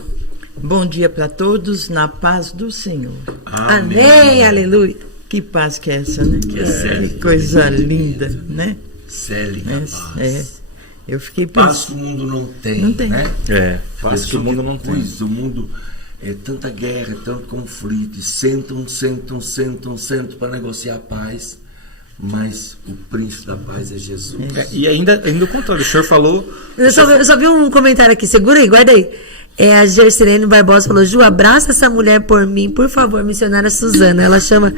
Bom dia para todos, na paz do Senhor. Amém, aleluia. Que paz que é essa, né? é. Que coisa linda, né? Célica paz. É. Eu fiquei Paz pensando. que o mundo não tem. Não tem. Né? Paz que o mundo não tem. Coisa, o mundo é tanta guerra, é tanto conflito. E sentam para negociar a paz. Mas o príncipe da paz é Jesus. E ainda o contrário, o senhor falou. Eu só vi um comentário aqui, segura aí, guarda aí. A Gersilene Barbosa falou, Ju, abraça essa mulher por mim, por favor, missionária Suzana. Ela chama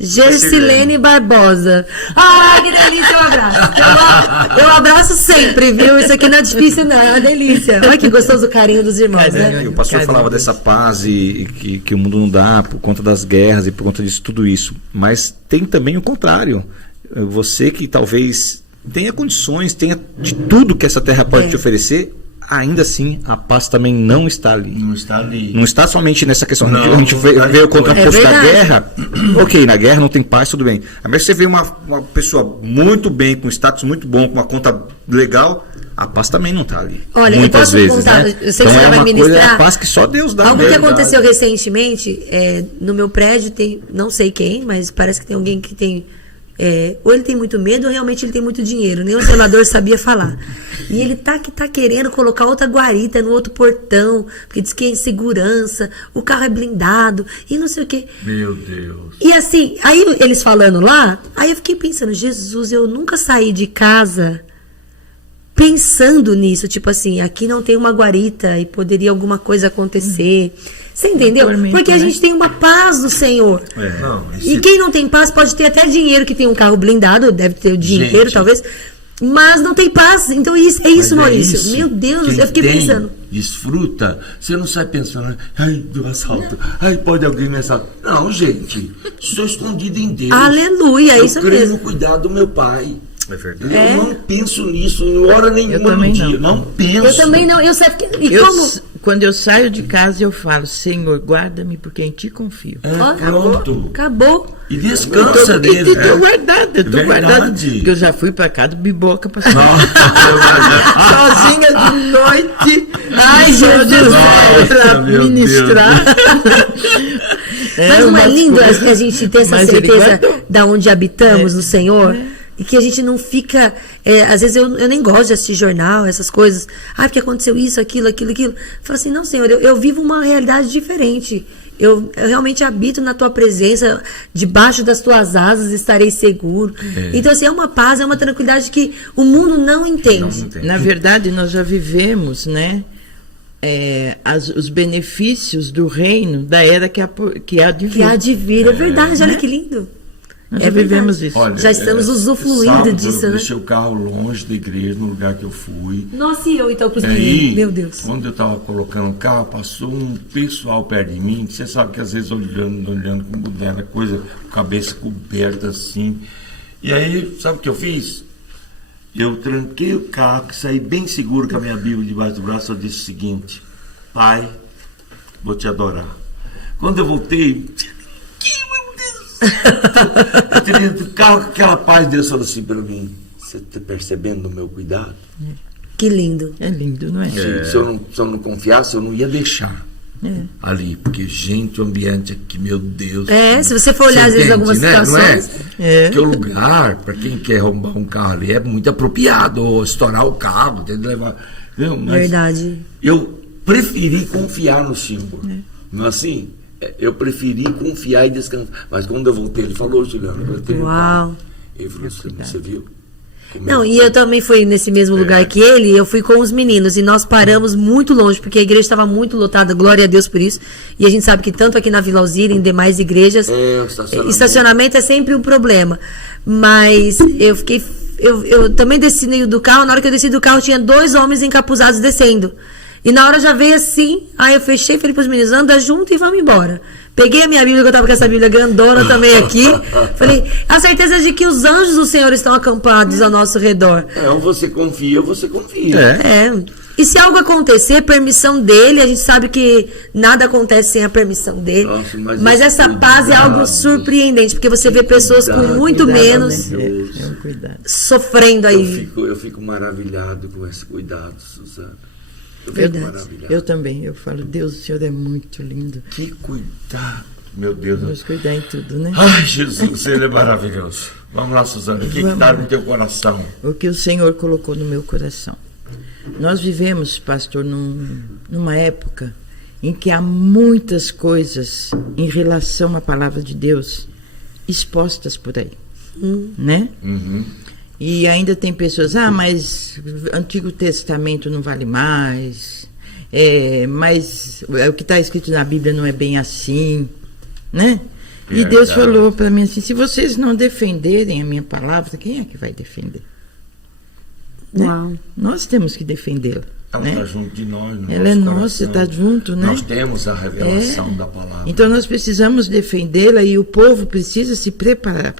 Gersilene Barbosa. Ah, que delícia, eu abraço. Eu abraço sempre, viu? Isso aqui não é difícil, não, é uma delícia. Olha que gostoso o carinho dos irmãos, né? O pastor falava dessa paz e que o mundo não dá por conta das guerras e por conta disso, tudo isso. Mas tem também o contrário. Você que talvez tenha condições, tenha de tudo que essa terra pode te oferecer, ainda assim a paz também não está ali. Não está ali. Não está somente nessa questão. Não, a gente não está veio ali. contra a É força da verdade. guerra. Ok, na guerra não tem paz, tudo bem. Mas você vê uma pessoa muito bem, com status muito bom, com uma conta legal, a paz também não está ali. Olha, muitas eu posso vezes, contar, né? eu sei Então que você é vai uma coisa, é ministrar. a paz que só Deus dá. Algo que Verdade. aconteceu recentemente, no meu prédio tem, não sei quem, mas parece que tem alguém que tem, ou ele tem muito medo ou realmente ele tem muito dinheiro, nem o zelador sabia falar. E ele tá querendo colocar outra guarita no outro portão, porque diz que é insegurança, o carro é blindado e não sei o quê. Meu Deus. E assim, aí eles falando lá, aí eu fiquei pensando, Jesus, eu nunca saí de casa pensando nisso, tipo assim, aqui não tem uma guarita e poderia alguma coisa acontecer. Você entendeu? Tormento, Porque a né? gente tem uma paz do Senhor. Não, E quem não tem paz pode ter até dinheiro, que tem um carro blindado, deve ter o dia Gente. inteiro, talvez, mas não tem paz. Então é isso, Mas Maurício. isso. Meu Deus, Quem eu fiquei tem, pensando. Desfruta. Você não sai pensando, ai, do assalto. Ai, pode alguém me assaltar. Não, gente. Estou escondido em Deus. Aleluia, é isso Eu creio mesmo. no cuidado do meu Pai. É verdade. Eu não penso nisso em hora nenhuma no também dia. não. Não penso. Eu também não, eu sei. E como? Quando eu saio de casa, eu falo, Senhor, guarda-me, porque em ti confio. Ó, Pronto. Acabou. E descansa dele. Estou guardada, eu estou Verdade. guardada. Porque eu já fui para casa do Biboca para Nossa, sozinha de noite. Ai, Jesus. Para meu ministrar. Mas não é lindo a gente ter essa Mas ele certeza guardou. da onde habitamos no Senhor? E que a gente não fica. Às vezes eu nem gosto de assistir jornal, essas coisas. Porque aconteceu isso, aquilo. Eu falo assim, não, Senhor, eu vivo uma realidade diferente. Eu realmente habito na tua presença, debaixo das tuas asas estarei seguro. Então, assim, é uma paz, é uma tranquilidade que o mundo não entende. Na verdade, nós já vivemos, né? Os benefícios do reino da era que há de vir. Que há de vir, é verdade, olha que lindo. Nós já vivemos isso. Olha, Já estamos usufruindo sábado disso, eu né? deixei o carro longe da igreja, no lugar que eu fui. Nossa, e eu então com os Aí, meninos? Meu Deus. quando eu estava colocando o carro, passou um pessoal perto de mim, que você sabe que às vezes olhando com boneca, coisa, com a cabeça coberta assim. E aí, sabe o que eu fiz? Eu tranquei o carro, saí bem seguro com a minha Bíblia debaixo do braço, eu disse o seguinte: Pai, vou te adorar. Quando eu voltei, eu teria dentro do carro, aquela paz de Deus falou assim para mim: você está percebendo o meu cuidado? Que lindo. É lindo, não é? Se eu não confiasse, eu não ia deixar ali, porque gente, o ambiente aqui, meu Deus. Se você for olhar às vezes entende, algumas né? situações. Não é? Porque o lugar, para quem quer roubar um carro ali, é muito apropriado, ou estourar o carro, tem que levar. Não, mas Verdade. eu preferi confiar no Senhor. Não é assim? Eu preferi confiar e descansar. Mas quando eu voltei, ele falou: Juliano, eu voltei no carro. Ele falou assim: você viu? Não, e eu também fui nesse mesmo lugar que ele, eu fui com os meninos, e nós paramos muito longe, porque a igreja estava muito lotada, glória a Deus por isso, e a gente sabe que tanto aqui na Vila Alzira, em demais igrejas, o estacionamento é sempre um problema, mas eu também desci do carro, na hora que eu desci do carro tinha 2 homens encapuzados descendo, e na hora já veio assim, aí eu fechei e falei pros meninos: anda junto e vamos embora. Peguei a minha Bíblia, que eu tava com essa Bíblia grandona também aqui. Falei, a certeza de que os anjos do Senhor estão acampados ao nosso redor. Ou você confia, ou você confia. E se algo acontecer, permissão dele, a gente sabe que nada acontece sem a permissão dele. Nossa, mas essa paz é algo surpreendente, porque você vê pessoas com muito menos sofrendo aí. Eu fico maravilhado com esse cuidado, Suzana. Eu também, eu falo: Deus, o Senhor é muito lindo. Que cuidado, meu Deus. Vamos cuidar em tudo, né? Ai, Jesus, Ele é maravilhoso. Vamos lá, Suzana, o que está no teu coração? O que o Senhor colocou no meu coração. Nós vivemos, pastor, numa época em que há muitas coisas em relação à palavra de Deus expostas por aí, né? E ainda tem pessoas: mas Antigo Testamento não vale mais, mas o que está escrito na Bíblia não é bem assim, né? E Deus falou para mim assim: se vocês não defenderem a minha palavra, quem é que vai defender? Uau. Né? Nós temos que defendê-la. Ela está junto de nós. Ela é nossa, está junto, né? Nós temos a revelação da palavra. Então nós precisamos defendê-la, e o povo precisa se preparar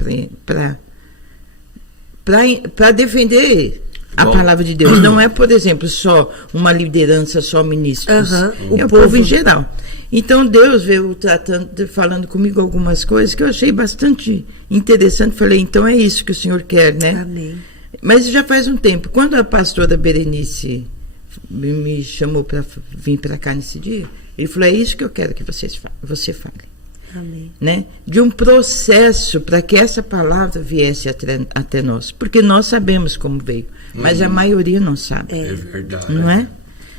para defender a palavra de Deus. Não é, por exemplo, só uma liderança, só ministros. É o povo em geral. Então Deus veio falando comigo algumas coisas que eu achei bastante interessante. Falei: então é isso que o Senhor quer, né? Amém. Mas já faz um tempo. Quando a pastora Berenice me chamou para vir para cá nesse dia, ele falou: é isso que eu quero que você fale. Amém. Né? De um processo para que essa palavra viesse até nós, porque nós sabemos como veio, mas a maioria não sabe. É verdade. Não é?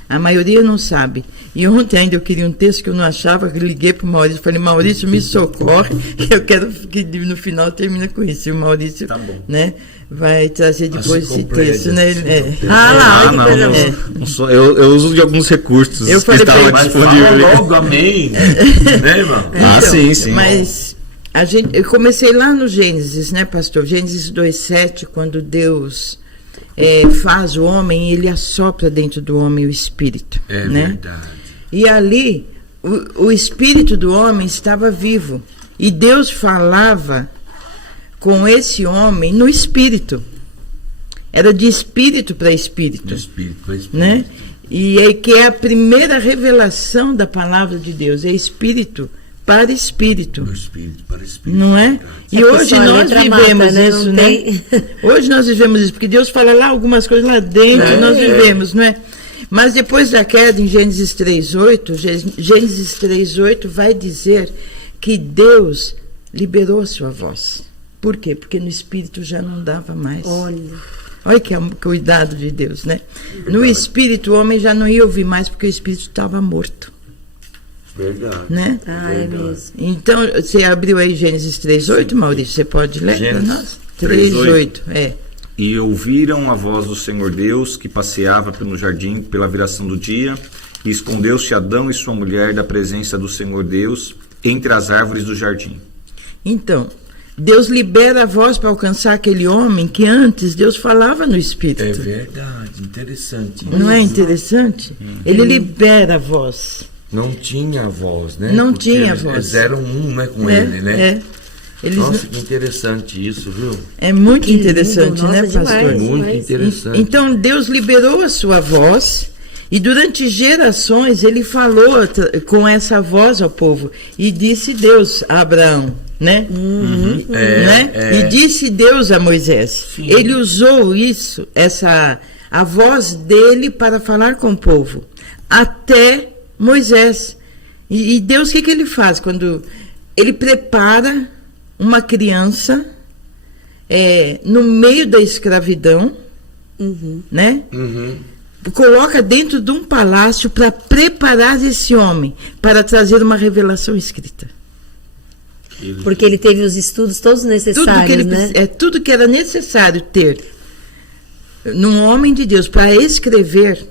A maioria não sabe. E ontem ainda eu queria um texto que eu não achava, que eu liguei para o Maurício, falei: Maurício, me socorre, eu quero que no final termine com isso. E o Maurício, né, vai trazer depois esse texto, né? Eu uso de alguns recursos eu que estavam disponíveis. Logo, amém. Né, irmão? Então, sim. Mas eu comecei lá no Gênesis, né, pastor? Gênesis 2:7, quando Deus faz o homem, ele assopra dentro do homem o espírito. É né? verdade. E ali, o espírito do homem estava vivo. E Deus falava com esse homem no espírito. Era de espírito para espírito. De espírito para espírito. Né? E aí que é a primeira revelação da palavra de Deus. É espírito para espírito. Do espírito para espírito. Não é? E hoje nós vivemos isso, né? Hoje nós vivemos isso, porque Deus fala lá algumas coisas lá dentro, nós vivemos, não é? Mas depois da queda, em Gênesis 3:8 vai dizer que Deus liberou a sua voz. Por quê? Porque no espírito já não dava mais. Olha que é o cuidado de Deus, né? No espírito o homem já não ia ouvir mais, porque o espírito estava morto. Verdade. Né? É mesmo. Então, você abriu aí Gênesis 3:8, Maurício? Você pode ler para nós? 3:8, E ouviram a voz do Senhor Deus, que passeava pelo jardim pela viração do dia, e escondeu-se Adão e sua mulher da presença do Senhor Deus entre as árvores do jardim. Então, Deus libera a voz para alcançar aquele homem que antes Deus falava no Espírito. É verdade, interessante. Não é interessante? Ele libera a voz. Não tinha voz, né? Não Porque tinha eles voz. eram um, né, com ele, né? É. Eles Nossa, que interessante isso, viu? É muito Que lindo, interessante, nossa, né, pastor? demais. Muito interessante. Então Deus liberou a sua voz e durante gerações ele falou com essa voz ao povo e disse Deus a Abraão, né? E disse Deus a Moisés. Sim. Ele usou isso, a voz dele para falar com o povo até Moisés. E Deus, o que ele faz quando ele prepara uma criança no meio da escravidão, né? Coloca dentro de um palácio para preparar esse homem para trazer uma revelação escrita. Porque ele teve os estudos todos necessários, né? Tudo que era necessário ter num homem de Deus para escrever,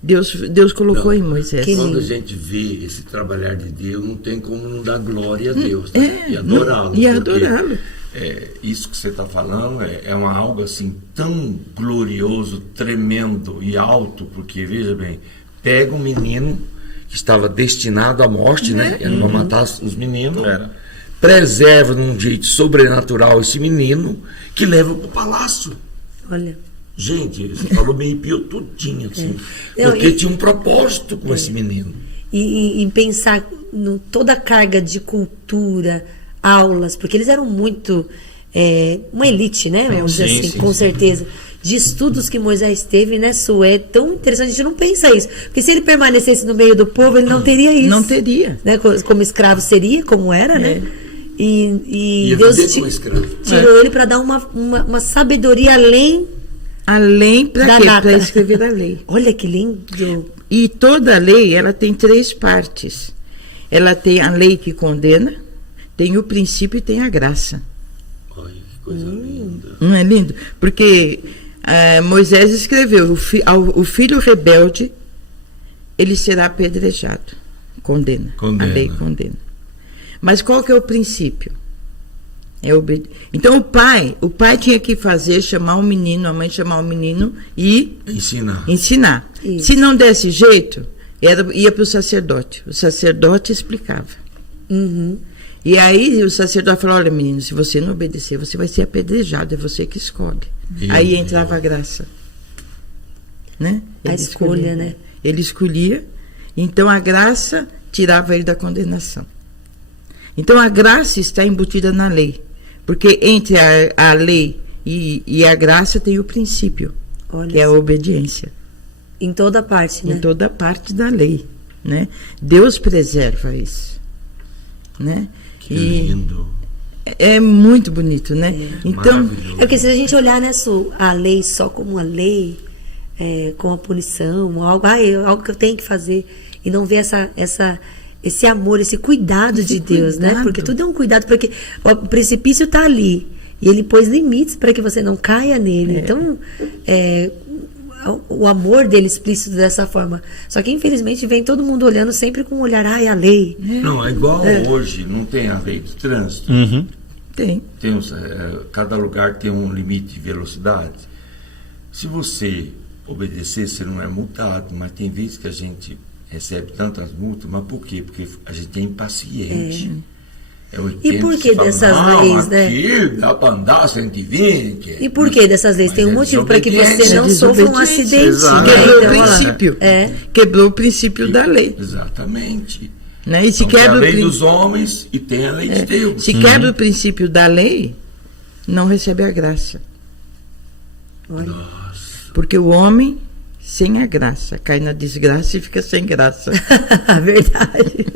Deus colocou em Moisés. Quando a gente vê esse trabalhar de Deus, não tem como não dar glória a Deus, né? E adorá-lo. E adorá-lo. Isso que você está falando é algo assim tão glorioso, tremendo e alto, porque, veja bem, pega um menino que estava destinado à morte, né? Era para matar os meninos, preserva de um jeito sobrenatural esse menino, que leva para o palácio. Olha. Gente, você falou meio pior tudinho, assim, porque tinha um propósito com esse menino. E pensar toda a carga de cultura, aulas, porque eles eram muito uma elite, né? Vamos dizer assim, com certeza. De estudos que Moisés teve, né, Su? É tão interessante, a gente não pensa isso. Porque se ele permanecesse no meio do povo, ele não teria isso. Não teria. Né? Como escravo seria, como era, né? E Deus tirou ele para dar uma sabedoria além para quê? Para escrever a lei. Olha que lindo. E toda a lei, ela tem 3 partes. Ela tem a lei que condena, tem o princípio e tem a graça. Olha que coisa linda. Não é lindo? Porque Moisés escreveu, o filho rebelde, ele será apedrejado. Condena. A lei condena. Mas qual que é o princípio? Então o pai tinha que chamar o menino, a mãe chamar o menino e ensinar. Isso. Se não desse jeito, ia para o sacerdote. O sacerdote explicava. E aí o sacerdote falou: olha, menino, se você não obedecer, você vai ser apedrejado, é você que escolhe. Aí entrava a graça, né? A escolha, né? Ele escolhia, então a graça tirava ele da condenação. Então a graça está embutida na lei, porque entre a lei e a graça tem o princípio, que é a obediência. Em toda parte, né? Em toda parte da lei, né? Deus preserva isso, né? Que lindo. É muito bonito, né? Então, porque se a gente olhar, né, Su, a lei só como uma lei, com a punição, algo que eu tenho que fazer, e não ver esse amor, esse cuidado de Deus, né? Porque tudo é um cuidado, porque o precipício está ali e ele pôs limites para que você não caia nele. Então, o amor dele explícito dessa forma. Só que infelizmente vem todo mundo olhando sempre com um olhar, a lei. Não, é igual hoje, não tem a lei de trânsito. Tem cada lugar tem um limite de velocidade. Se você obedecer, você não é multado, mas tem vezes que a gente recebe tantas multas, mas por quê? Porque a gente é impaciente. E por que dessas leis, né? Aqui dá para andar 120. E por que dessas leis? Tem um motivo para que você não sofra um acidente. Quebrou o princípio. Quebrou o princípio da lei. Exatamente. Né? E se então, quebra tem a lei dos homens e tem a lei de Deus. Se quebra o princípio da lei, não recebe a graça. Olha. Porque o homem, sem a graça, cai na desgraça e fica sem graça. Verdade.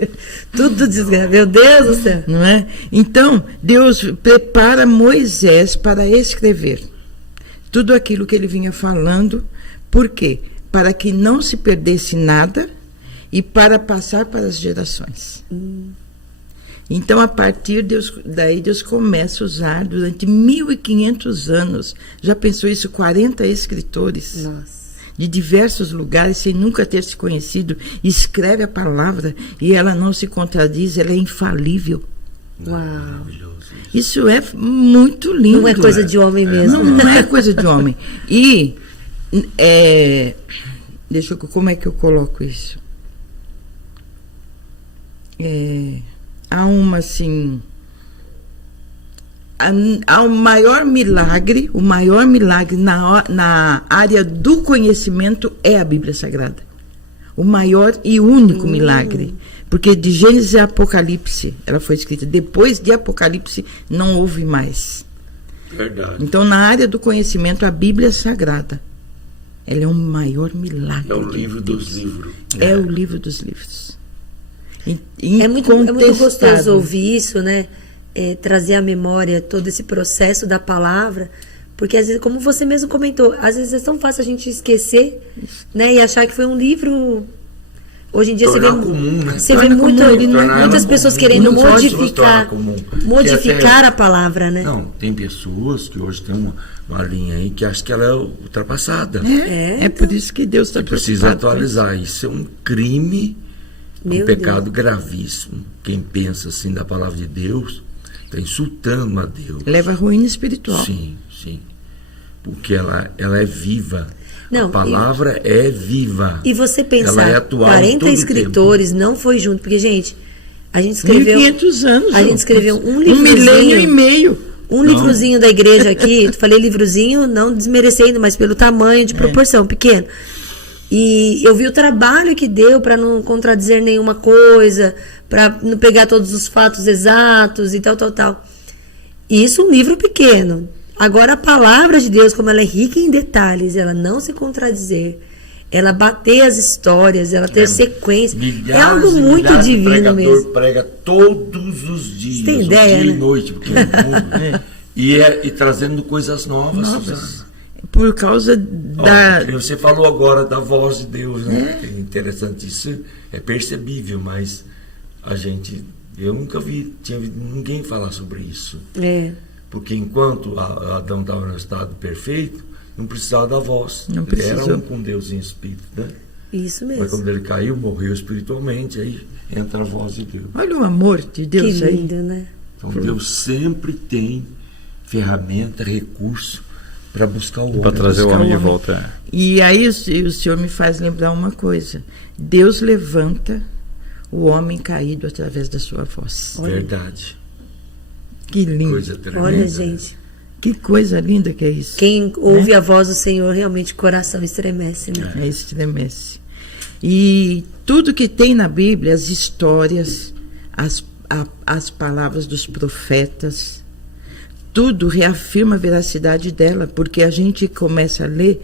Tudo desgraça. Meu Deus do céu. Não é? Então, Deus prepara Moisés para escrever tudo aquilo que ele vinha falando. Por quê? Para que não se perdesse nada e para passar para as gerações. Então, a partir daí, Deus começa a usar durante 1500 anos. Já pensou isso? 40 escritores. Nossa. De diversos lugares, sem nunca ter se conhecido, escreve a palavra e ela não se contradiz, ela é infalível. Uau. Maravilhoso. Isso é muito lindo. Não é coisa de homem mesmo. Não é coisa de homem. E como é que eu coloco isso? Há uma assim. Há o maior milagre na área do conhecimento é a Bíblia Sagrada. O maior e único milagre. Porque de Gênesis a Apocalipse ela foi escrita. Depois de Apocalipse não houve mais. Verdade. Então, na área do conhecimento, a Bíblia Sagrada, ela é o maior milagre. É o livro dos livros. É o livro dos livros. É muito gostoso ouvir isso, né? Trazer à memória todo esse processo da palavra, porque às vezes, como você mesmo comentou, às vezes é tão fácil a gente esquecer, né? E achar que foi um livro. Hoje em dia você vê muitas pessoas querendo modificar a palavra, né? Não, tem pessoas que hoje tem uma linha aí que acham que ela é ultrapassada. É por isso que Deus está precisa atualizar. Isso é um crime, um pecado gravíssimo. Quem pensa assim da palavra de Deus está insultando a Deus. Leva a ruína espiritual. Sim. Porque ela é viva. Não, a palavra é viva. E você pensar, ela é atual 40 escritores tempo. Não foi junto, porque, gente, a gente escreveu 1.500 anos. A gente escreveu um livrozinho. 1 milênio e meio. Livrozinho da igreja aqui, falei livrozinho, não desmerecendo, mas pelo tamanho de proporção, pequeno. E eu vi o trabalho que deu para não contradizer nenhuma coisa, para não pegar todos os fatos exatos e tal. E isso um livro pequeno. Agora, a palavra de Deus, como ela é rica em detalhes, ela não se contradizer, ela bater as histórias, ela ter sequência, é algo muito divino mesmo. O pregador prega todos os dias, tem ideia, dia né? e noite, porque é mundo, e trazendo coisas novas. Por causa da... Você falou agora da voz de Deus, né? É interessante, isso é percebível, mas eu nunca tinha ouvido ninguém falar sobre isso. Porque enquanto Adão estava no estado perfeito, não precisava da voz. Ele era com Deus em espírito, né? Isso mesmo. Mas quando ele caiu, morreu espiritualmente, aí entra a voz de Deus. Olha o amor de Deus que lindo, aí. Né? Então Deus sempre tem ferramenta, recurso para buscar o homem. Para trazer o homem de volta. E aí o Senhor me faz lembrar uma coisa. Deus levanta o homem caído através da sua voz. Verdade. Que lindo. Coisa tremenda. Olha, gente. Que coisa linda que é isso. Quem ouve a voz do Senhor, realmente o coração estremece, né? Estremece. E tudo que tem na Bíblia, as histórias, as palavras dos profetas, tudo reafirma a veracidade dela, porque a gente começa a ler,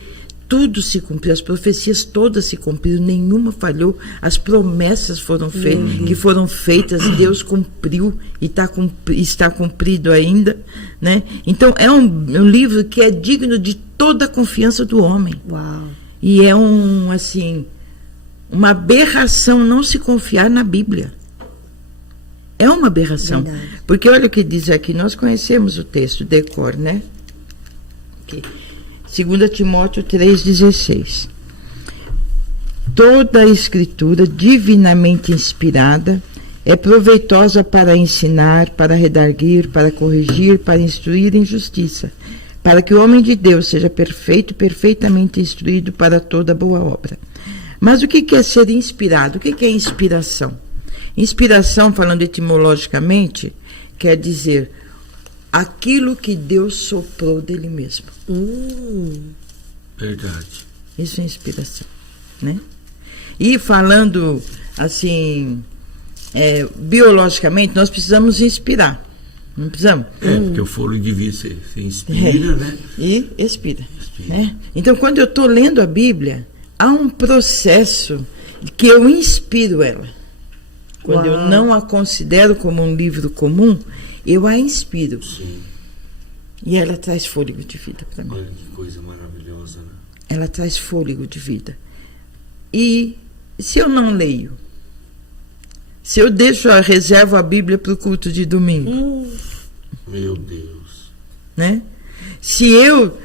tudo se cumpriu, as profecias todas se cumpriram, nenhuma falhou, as promessas que foram feitas, Deus cumpriu e está cumprido ainda, né? Então é um livro que é digno de toda a confiança do homem. Uau. E é uma aberração não se confiar na Bíblia. É uma aberração. Verdade. Porque olha o que diz aqui, nós conhecemos o texto, decor, né? Aqui. 2 Timóteo 3,16. Toda a escritura divinamente inspirada é proveitosa para ensinar, para redarguir, para corrigir, para instruir em justiça, para que o homem de Deus seja perfeito, perfeitamente instruído para toda boa obra. Mas o que é ser inspirado? O que é inspiração? Inspiração, falando etimologicamente, quer dizer aquilo que Deus soprou dele mesmo. Verdade. Isso é inspiração, né? E falando assim, biologicamente, nós precisamos inspirar. Não precisamos? Porque o fôlego de vida você inspira, né? E expira. Né? Então, quando eu estou lendo a Bíblia, há um processo que eu inspiro ela. Quando eu não a considero como um livro comum, eu a inspiro. Sim. E ela traz fôlego de vida para mim. Olha que coisa maravilhosa, né? Ela traz fôlego de vida. E se eu não leio? Se eu reservo a Bíblia para o culto de domingo? Meu Deus. Né? Se eu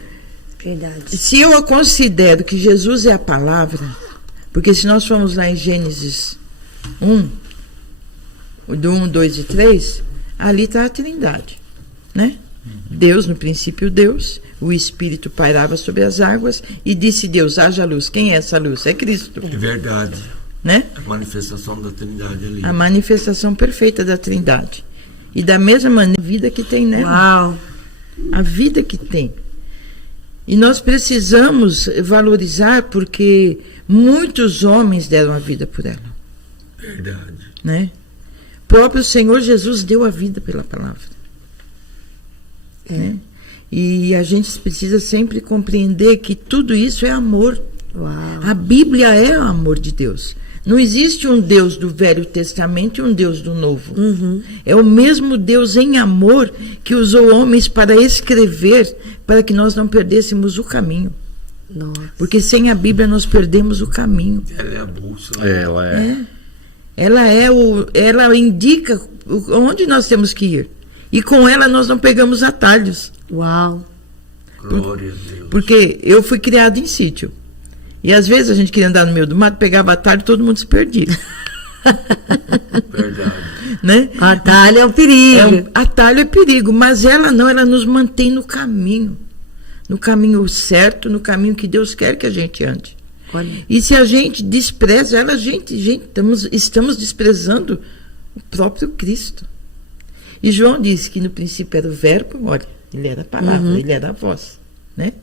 a considero que Jesus é a palavra, porque se nós formos lá em Gênesis 1, do 1, 2 e 3, ali está a Trindade, né? Deus, no princípio Deus, o Espírito pairava sobre as águas e disse Deus, haja luz. Quem é essa luz? É Cristo. É verdade. Né? A manifestação da Trindade ali. A manifestação perfeita da Trindade. E da mesma maneira, a vida que tem nela. Uau! A vida que tem. E nós precisamos valorizar porque muitos homens deram a vida por ela. Verdade. Né? O próprio Senhor Jesus deu a vida pela palavra. Né? E a gente precisa sempre compreender que tudo isso é amor. Uau. A Bíblia é o amor de Deus. Não existe um Deus do Velho Testamento e um Deus do Novo. É o mesmo Deus em amor que usou homens para escrever, para que nós não perdêssemos o caminho. Nossa. Porque sem a Bíblia nós perdemos o caminho. Ela é a bússola. Ela é. Ela indica onde nós temos que ir. E com ela nós não pegamos atalhos. Uau! Glória a Deus. Porque eu fui criado em sítio. E às vezes a gente queria andar no meio do mato, pegava atalho e todo mundo se perdia. Verdade. Né? Atalho é um perigo. Atalho é perigo, mas ela não, ela nos mantém no caminho. No caminho certo, no caminho que Deus quer que a gente ande. Olha. E se a gente despreza ela, estamos desprezando o próprio Cristo. E João disse que no princípio era o verbo, olha, ele era a palavra, ele era a voz, né?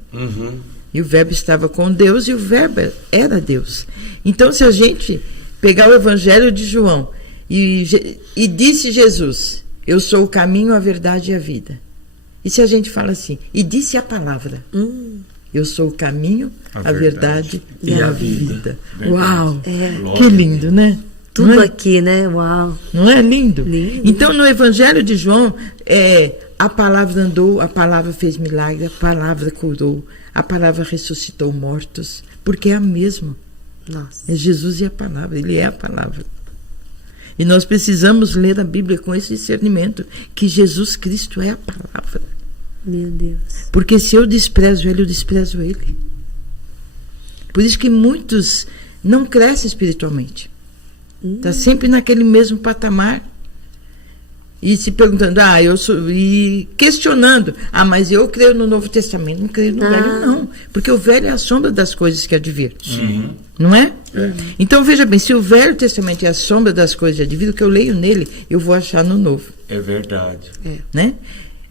E o verbo estava com Deus e o verbo era Deus. Então, se a gente pegar o Evangelho de João e disse Jesus, eu sou o caminho, a verdade e a vida. E se a gente fala assim, e disse a palavra, eu sou o caminho, a verdade e a vida. Uau! Que lindo, né? Tudo aqui, né? Uau! Não é lindo? Lindo. Então, no Evangelho de João, a palavra andou, a palavra fez milagre, a palavra curou, a palavra ressuscitou mortos, porque é a mesma. Nossa. É Jesus e a palavra, ele é a palavra. E nós precisamos ler a Bíblia com esse discernimento, que Jesus Cristo é a palavra. Meu Deus. Porque se eu desprezo ele, eu desprezo ele. Por isso que muitos não crescem espiritualmente. Está sempre naquele mesmo patamar. E se perguntando, e questionando, mas eu creio no Novo Testamento, não creio no Velho, não. Porque o Velho é a sombra das coisas que há de vir. Sim. Não é? Então, veja bem, se o Velho Testamento é a sombra das coisas que há de vir, o que eu leio nele, eu vou achar no Novo. É verdade. Né?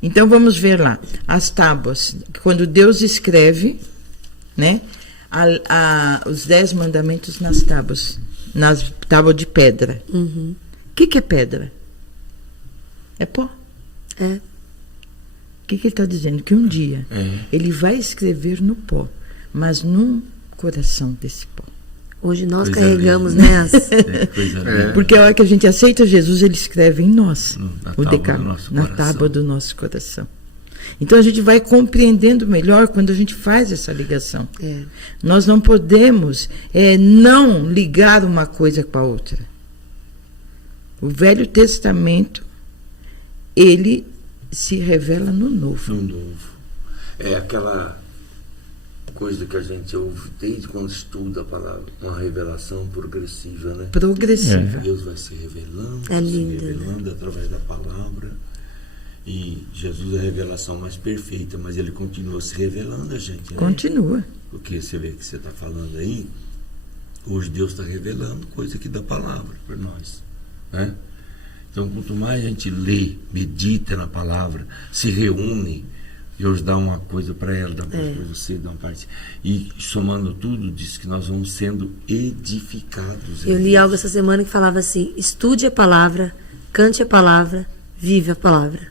Então, vamos ver lá, as tábuas. Quando Deus escreve, né, os 10 mandamentos nas tábuas de pedra. O que é pedra? É pó. O que ele está dizendo? Que um dia ele vai escrever no pó, mas num coração desse pó. Hoje nós Coisa carregamos, linda. né? Coisa linda. Porque a hora que a gente aceita Jesus, ele escreve em nós Na o tábua decálogo, do nosso na coração. tábua do nosso coração. Então a gente vai compreendendo melhor quando a gente faz essa ligação. Nós não podemos não ligar uma coisa com a outra. O Velho Testamento, ele se revela no Novo. No Novo. É aquela coisa que a gente ouve desde quando estuda a palavra, uma revelação progressiva, né? Progressiva. Deus vai se revelando, É lindo, se revelando através da palavra. E Jesus é a revelação mais perfeita, mas ele continua se revelando a gente, né? Continua. Porque você vê que você está falando aí, hoje Deus está revelando coisa aqui da palavra para nós, né? Então, quanto mais a gente lê, medita na palavra, se reúne, Deus dá uma coisa para ela, dá uma coisa para você, dá uma parte. E somando tudo, diz que nós vamos sendo edificados. Eu li algo essa semana que falava assim: estude a palavra, cante a palavra, vive a palavra.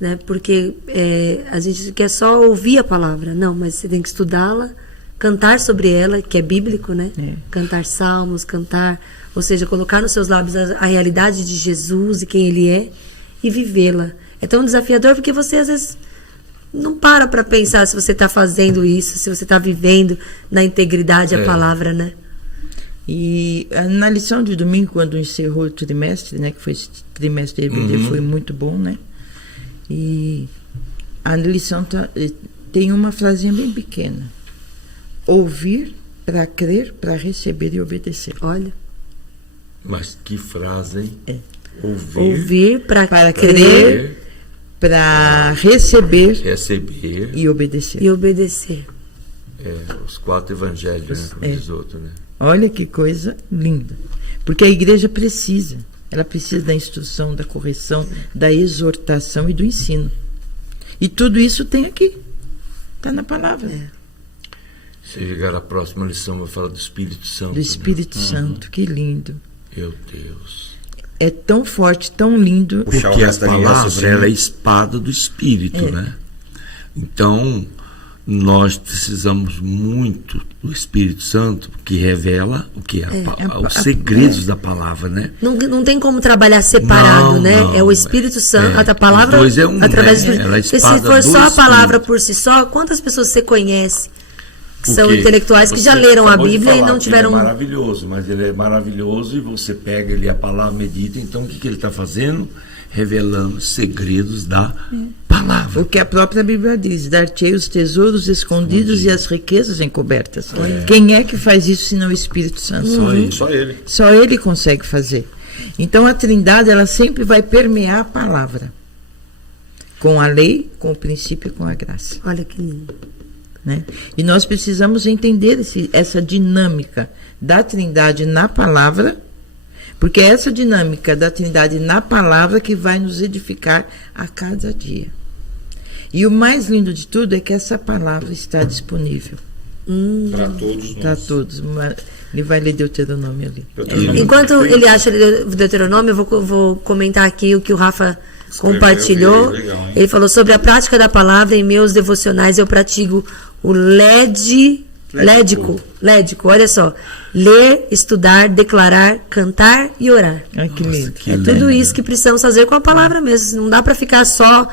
Né? Porque a gente quer só ouvir a palavra. Não, mas você tem que estudá-la, cantar sobre ela, que é bíblico, né? Cantar salmos, ou seja, colocar nos seus lábios a realidade de Jesus e quem ele é e vivê-la. É tão desafiador porque você às vezes não para pensar se você está fazendo isso, se você está vivendo na integridade a palavra, né? E na lição de domingo, quando encerrou o trimestre, né, que foi esse trimestre da EBD, foi muito bom, né? E a lição tem uma frasinha bem pequena: ouvir para crer, para receber e obedecer. Olha. Mas que frase, hein? Ouvir para Para crer crer, para receber receber. e obedecer. Os 4 evangelhos, né? Como diz outro, né? Olha que coisa linda. Porque a igreja precisa. Ela precisa da instrução, da correção, da exortação e do ensino. E tudo isso tem aqui. Está na palavra. Se chegar à próxima lição, eu vou falar do Espírito Santo. Do Espírito Santo. Que lindo. Meu Deus. É tão forte, tão lindo. Puxar o Porque a resto da linha palavra, raciocínio. ela é a espada do Espírito, né? Então, nós precisamos muito do Espírito Santo, que revela o que é os segredos da palavra, né? Não tem como trabalhar separado, Não, né? não, É o Espírito Santo, a palavra os dois é um, através né? do Ela é a Porque se espada for do só a palavra Espírito. por si só, quantas pessoas você conhece que são Porque intelectuais que já você leram a acabou de Bíblia e falar não que tiveram. Ele é maravilhoso, mas ele é maravilhoso e você pega ele a palavra, medita. Então, o que ele está fazendo? Revelando segredos da palavra. O que a própria Bíblia diz: dar-te-ei os tesouros escondidos e as riquezas encobertas. Quem é que faz isso senão o Espírito Santo? Só ele. Só ele consegue fazer. Então a Trindade, ela sempre vai permear a palavra. Com a lei, com o princípio e com a graça. Olha que lindo. Né? E nós precisamos entender essa dinâmica da Trindade na palavra, porque é essa dinâmica da Trindade na palavra que vai nos edificar a cada dia. E o mais lindo de tudo é que essa palavra está disponível Para todos para nós. todos. Ele vai ler Deuteronômio ali. Enquanto ele acha o Deuteronômio, eu vou comentar aqui o que o Rafa compartilhou. legal, hein? Ele falou sobre a prática da palavra. Em meus devocionais eu pratico o lédico, olha só. Ler, estudar, declarar, cantar e orar. Ai, que lindo. É tudo isso que precisamos fazer com a palavra mesmo. Não dá para ficar só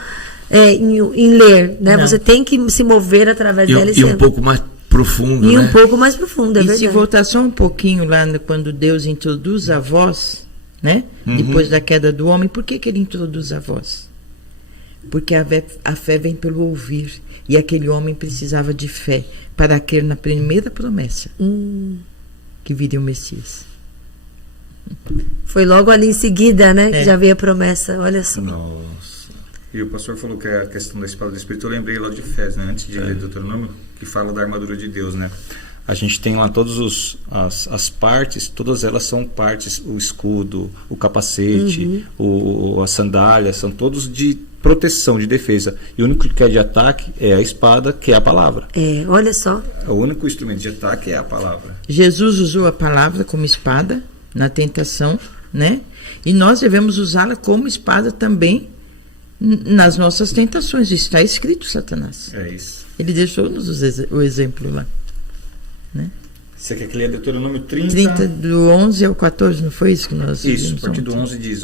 em ler, né? Não. Você tem que se mover através dela E um pouco mais profundo, e né? um pouco mais profundo, é E verdade. se voltar só um pouquinho lá quando Deus introduz a voz, né? Depois da queda do homem, por que ele introduz a voz? Porque a fé vem pelo ouvir. E aquele homem precisava de fé para crer na primeira promessa que viria o Messias. Foi logo ali em seguida, né? Que já veio a promessa. Olha só. Nossa. E o pastor falou que a questão da espada do Espírito, eu lembrei lá de Efésios, né? Antes de ler Deuteronômio, que fala da armadura de Deus, né? A gente tem lá todas as partes, todas elas são partes, o escudo, o capacete, a sandália, são todos de proteção, de defesa. E o único que é de ataque é a espada, que é a palavra. Olha só. O único instrumento de ataque é a palavra. Jesus usou a palavra como espada na tentação, né? E nós devemos usá-la como espada também nas nossas tentações. Está escrito, Satanás. É isso. Ele deixou-nos o exemplo lá. Você quer que leia Deuteronômio 30? 30 do 11 ao 14, não foi isso que nós Isso, vimos a partir do ontem? 11 diz,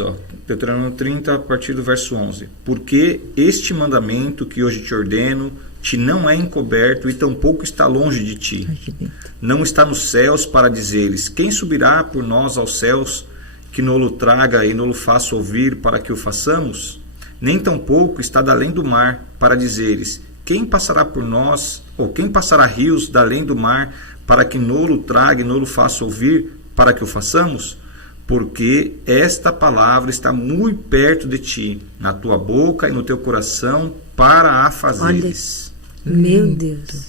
Deuteronômio 30, a partir do verso 11. Porque este mandamento que hoje te ordeno te não é encoberto e tampouco está longe de ti. Ai, que lindo. Não está nos céus para dizeres, quem subirá por nós aos céus, que nolo traga e nolo faça ouvir para que o façamos? Nem tampouco está da além do mar para dizeres, quem passará por nós, ou quem passará rios da além do mar, para que nolo traga e nolo faça ouvir, para que o façamos? Porque esta palavra está muito perto de ti, na tua boca e no teu coração, para a fazeres. Meu Deus.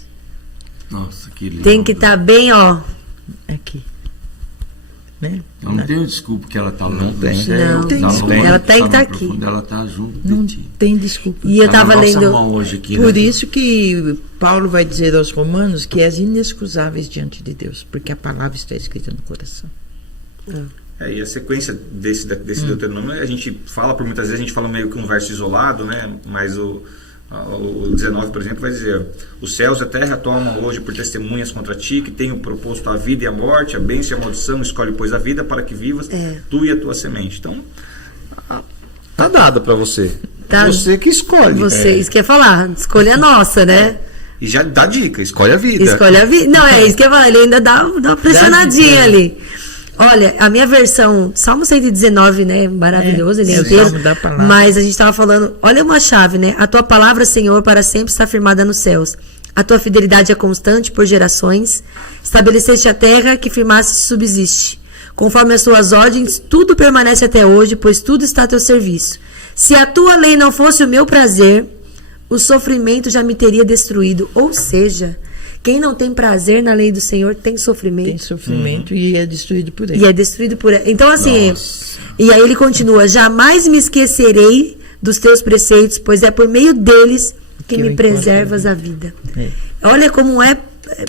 Nossa, que lindo. Tem que estar bem, ó. Aqui. Né? Eu não tenho desculpa que ela tá longe. Não tem. Não tem desculpa. Ela tem que estar aqui. Ela tá junto Não de ti. tem desculpa. E eu Tá na tava nossa lendo. mão hoje aqui, Por né? isso que Paulo vai dizer aos romanos que és inexcusáveis diante de Deus, porque a palavra está escrita no coração. E a sequência desse Deuteronômio, a gente fala, por muitas vezes a gente fala meio que um verso isolado, né? Mas o 19, por exemplo, vai dizer: os céus e a terra tomam hoje por testemunhas contra ti, que tenho proposto a vida e a morte, a bênção e a maldição, escolhe pois a vida para que vivas, tu e a tua semente. Então, tá dado para você. Tá. Você que escolhe. Vocês quer falar? Escolha a nossa, né? E já dá dica, escolhe a vida. Escolhe a vida. Não, é isso que eu falo. Ele ainda dá uma pressionadinha ali. Olha, a minha versão, Salmo 119, né? Maravilhoso, ele é o inteiro. Salmo da palavra. Mas a gente estava falando, olha uma chave, né? A tua palavra, Senhor, para sempre está firmada nos céus. A tua fidelidade é constante por gerações. Estabeleceste a terra que firmaste subsiste. conforme as suas ordens, tudo permanece até hoje, pois tudo está a teu serviço. Se a tua lei não fosse o meu prazer, o sofrimento já me teria destruído. Ou seja, quem não tem prazer na lei do Senhor tem sofrimento. Tem sofrimento e é destruído por ele. E é destruído por ele. Então, assim, e aí ele continua: jamais me esquecerei dos teus preceitos, pois é por meio deles que me preservas a vida. Olha como é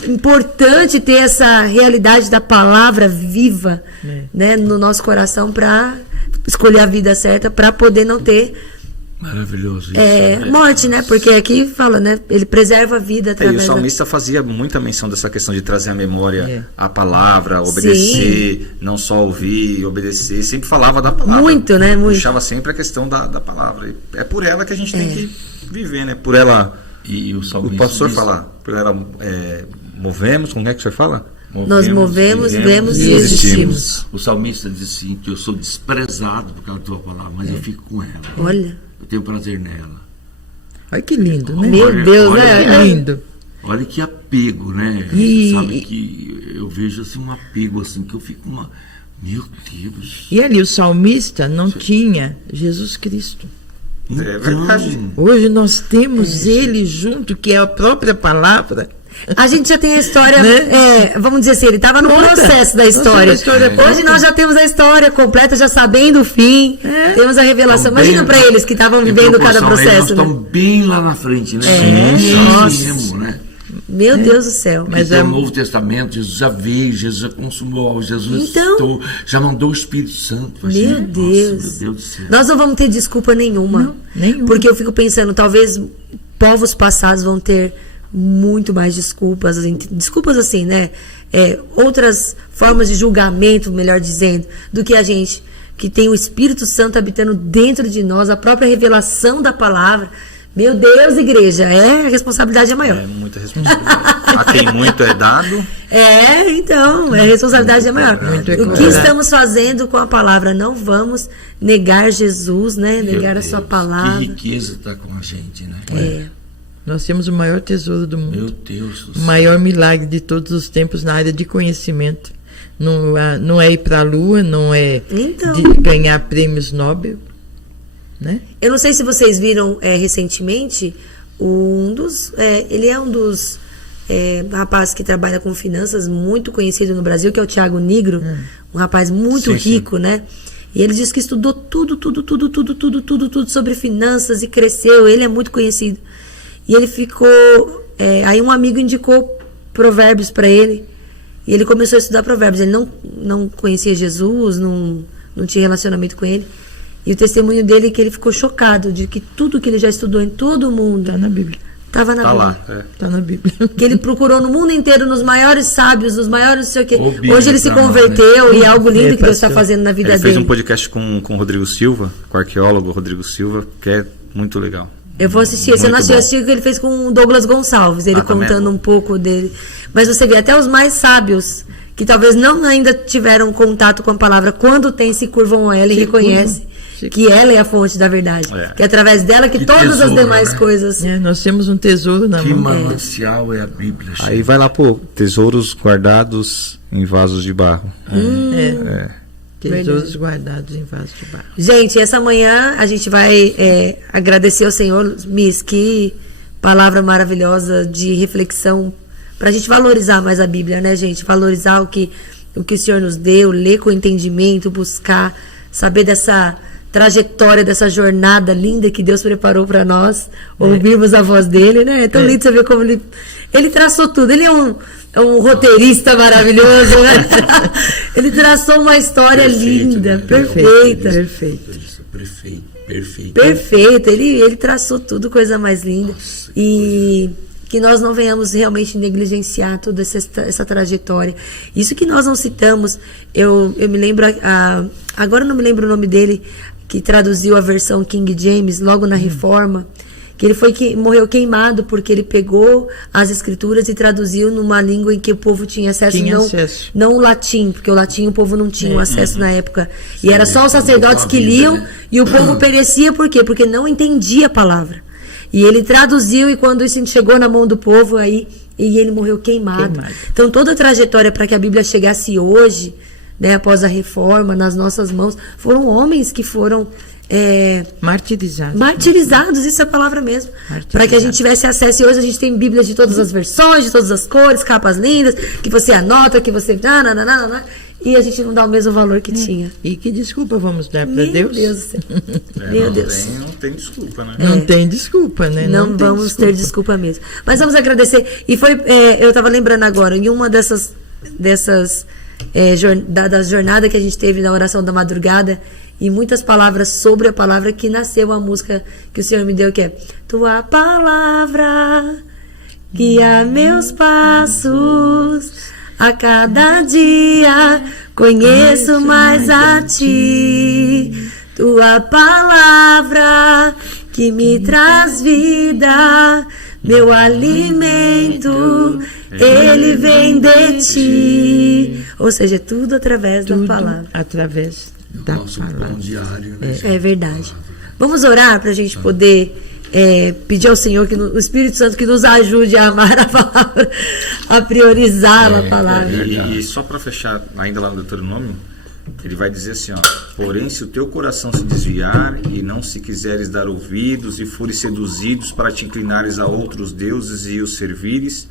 importante ter essa realidade da palavra viva, né, no nosso coração, para escolher a vida certa, para poder não ter maravilhoso isso, morte, né? Porque aqui fala, né? Ele preserva a vida através E o salmista fazia muita menção dessa questão de trazer à memória a palavra, obedecer, não só ouvir, obedecer. Sempre falava da palavra. Muito, né? Muito. Puxava sempre a questão da palavra. E é por ela que a gente tem que viver, né? Por ela... E o salmista pastor diz, falar, por ela movemos, como é que você fala? Nós movemos, vemos e existimos. O salmista diz assim, que eu sou desprezado por causa da tua palavra, mas eu fico com ela. Olha. Eu tenho prazer nela. Olha que lindo, né? Meu Deus, é lindo. Olha que apego, né? Sabe que eu vejo assim um apego assim, que eu fico meu Deus. E ali o salmista não tinha Jesus Cristo. É verdade. Hoje nós temos ele junto, que é a própria palavra. A gente já tem a história, Né? vamos dizer assim, ele estava no processo da história. Hoje nós já temos a história completa, já sabendo o fim, temos a revelação. Imagina para eles que estavam vivendo cada processo. Nós estamos bem lá na frente, né? Nossa. Né? Meu Deus do céu. Mas no Novo Testamento, Jesus já veio, Jesus já consumou, Jesus já mandou o Espírito Santo. Meu Deus. Nossa, meu Deus do céu. Nós não vamos ter desculpa nenhuma. Não, nenhuma. Porque eu fico pensando, talvez povos passados vão ter muito mais desculpas assim, né? Outras formas de julgamento, melhor dizendo, do que a gente, que tem o Espírito Santo habitando dentro de nós, a própria revelação da palavra. Meu Deus, igreja, a responsabilidade é maior. É muita responsabilidade. A quem muito é dado. Então, a responsabilidade é maior. O que estamos fazendo com a palavra? Não vamos negar Jesus, né? Negar a sua palavra. Que riqueza está com a gente, né? Nós temos o maior tesouro do mundo. Meu Deus do céu. O maior milagre de todos os tempos na área de conhecimento. Não é ir para a Lua, não é de ganhar prêmios Nobel. Né? Eu não sei se vocês viram recentemente, ele é um dos rapazes que trabalha com finanças, muito conhecido no Brasil, que é o Thiago Nigro, um rapaz muito rico, né? E ele disse que estudou tudo sobre finanças e cresceu. Ele é muito conhecido. E ele ficou... aí um amigo indicou Provérbios para ele. E ele começou a estudar Provérbios. Ele não conhecia Jesus, não tinha relacionamento com ele. E o testemunho dele é que ele ficou chocado de que tudo que ele já estudou em todo o mundo... Está na Bíblia. Estava na Bíblia. Lá. Está na Bíblia. Que ele procurou no mundo inteiro, nos maiores sábios, nos maiores não sei o quê. Hoje ele se converteu, e é algo lindo que Deus está fazendo na vida dele. Ele fez um podcast com o Rodrigo Silva, com o arqueólogo Rodrigo Silva, que é muito legal. Eu vou assistir. Você não assistiu o que ele fez com o Douglas Gonçalves, ele contando um pouco dele. Mas você vê, até os mais sábios, que talvez não ainda tiveram contato com a palavra, quando tem, se curvam a ela e reconhecem que ela é a fonte da verdade. Que é através dela que todas as demais coisas... nós temos um tesouro na mão. Que manancial é a Bíblia. Aí vai lá, tesouros guardados em vasos de barro. Tesouros guardados em vasos de barro. Gente, essa manhã a gente vai agradecer ao Senhor, Miss, que palavra maravilhosa de reflexão, pra gente valorizar mais a Bíblia, né, gente? Valorizar o que o Senhor nos deu, ler com entendimento, buscar, saber dessa trajetória, dessa jornada linda que Deus preparou para nós, ouvirmos a voz dele, né? É tão lindo você ver como ele traçou tudo. Ele é um roteirista maravilhoso, né? Ele traçou uma história linda, né? Perfeita. Perfeita. Ele traçou tudo, coisa mais linda. E que nós não venhamos realmente negligenciar toda essa trajetória. Isso que nós não citamos, eu me lembro, agora eu não me lembro o nome dele, que traduziu a versão King James, logo na Reforma, que ele morreu queimado porque ele pegou as escrituras e traduziu numa língua em que o povo tinha acesso, não o latim, porque o latim o povo não tinha acesso na época. E era só os sacerdotes que liam, e o povo perecia, por quê? Porque não entendia a palavra. E ele traduziu, e quando isso chegou na mão do povo, e ele morreu queimado. Então toda a trajetória para que a Bíblia chegasse hoje, né, após a reforma, nas nossas mãos. Foram homens que foram martirizados, isso é a palavra mesmo, para que a gente tivesse acesso. E hoje a gente tem Bíblias de todas as versões, de todas as cores, capas lindas, que você anota, que você... e a gente não dá o mesmo valor que tinha. E que desculpa vamos dar para Deus? Meu Deus do céu. Meu Deus. Não tem desculpa, né? Não tem desculpa, né? Não vamos ter desculpa mesmo. Mas vamos agradecer. E foi, eu estava lembrando agora, em uma das jornadas que a gente teve na oração da madrugada, e muitas palavras sobre a palavra, que nasceu a música que o Senhor me deu, que é: Tua palavra guia meus passos, a cada dia conheço mais a Ti. Tua palavra que me traz vida, meu alimento, ele vem de Ti. Ou seja, é tudo através da palavra. Através da palavra. Pão diário, né? É verdade. Vamos orar para a gente poder pedir ao Senhor, o Espírito Santo, que nos ajude a amar a palavra, a priorizar a palavra. E só para fechar, ainda lá no Deuteronômio, ele vai dizer assim, ó: porém, se o teu coração se desviar e não se quiseres dar ouvidos e fores seduzidos para te inclinares a outros deuses e os servires,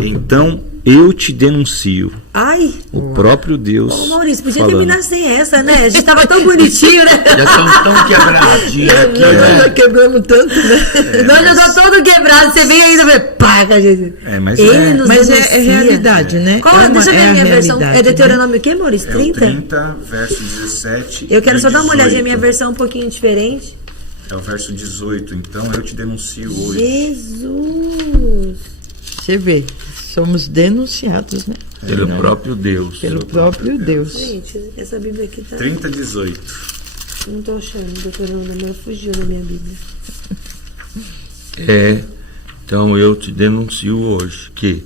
então eu te denuncio. Ai! O próprio Deus. Ô, Maurício, podia falando. terminar sem essa, né? A gente tava tão bonitinho, né? Já estamos tão quebradinhos aqui, né? Quebramos tanto, né? Nós já tá todo quebrado. Você vem ainda e paga, gente. Mas Ele nos Mas denuncia. é realidade, né? Deixa eu ver a minha versão. É realidade, Deuteronômio o quê, Maurício? é 30? o 30, verso 17. Eu quero e só dar uma olhadinha, 18. minha versão é um pouquinho diferente. É o verso 18. Então eu te denuncio hoje. Jesus! Você vê, somos denunciados, né? Pelo próprio Deus. Pelo próprio Deus. Gente, essa Bíblia aqui tá... 30, 18. Não tô achando, Deuteronômio fugiu da minha Bíblia. Então eu te denuncio hoje que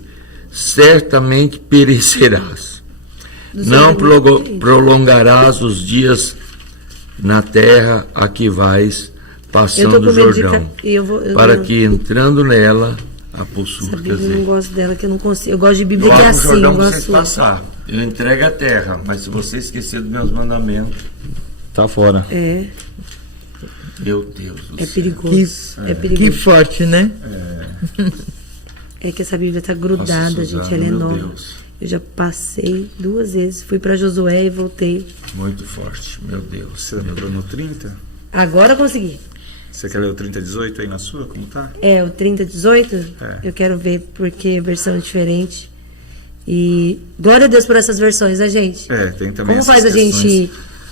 certamente perecerás. Não prolongarás os dias na terra a que vais passando o Jordão, para que entrando nela a possuas. Essa Bíblia eu não gosto dela, que eu não consigo. Eu gosto de Bíblia que é assim, eu Jordão pra vocês gosto. passar. Eu entrego a terra, mas se você esquecer dos meus mandamentos, Tá fora. meu Deus do É céu. perigoso. É Que perigoso. forte, né? É que essa Bíblia tá grudada, Nossa, gente. Suzana, Ela é meu nova. Deus. Eu já passei 2 vezes. Fui pra Josué e voltei. Muito forte, meu Deus. Você lembrou no 30? Agora eu consegui. Você quer ler o 30, 18 aí na sua? Como tá? É, o 30, 18? É. Eu quero ver, porque a versão é diferente. E glória a Deus por essas versões, né, gente? Tem também Como essas faz a questões. gente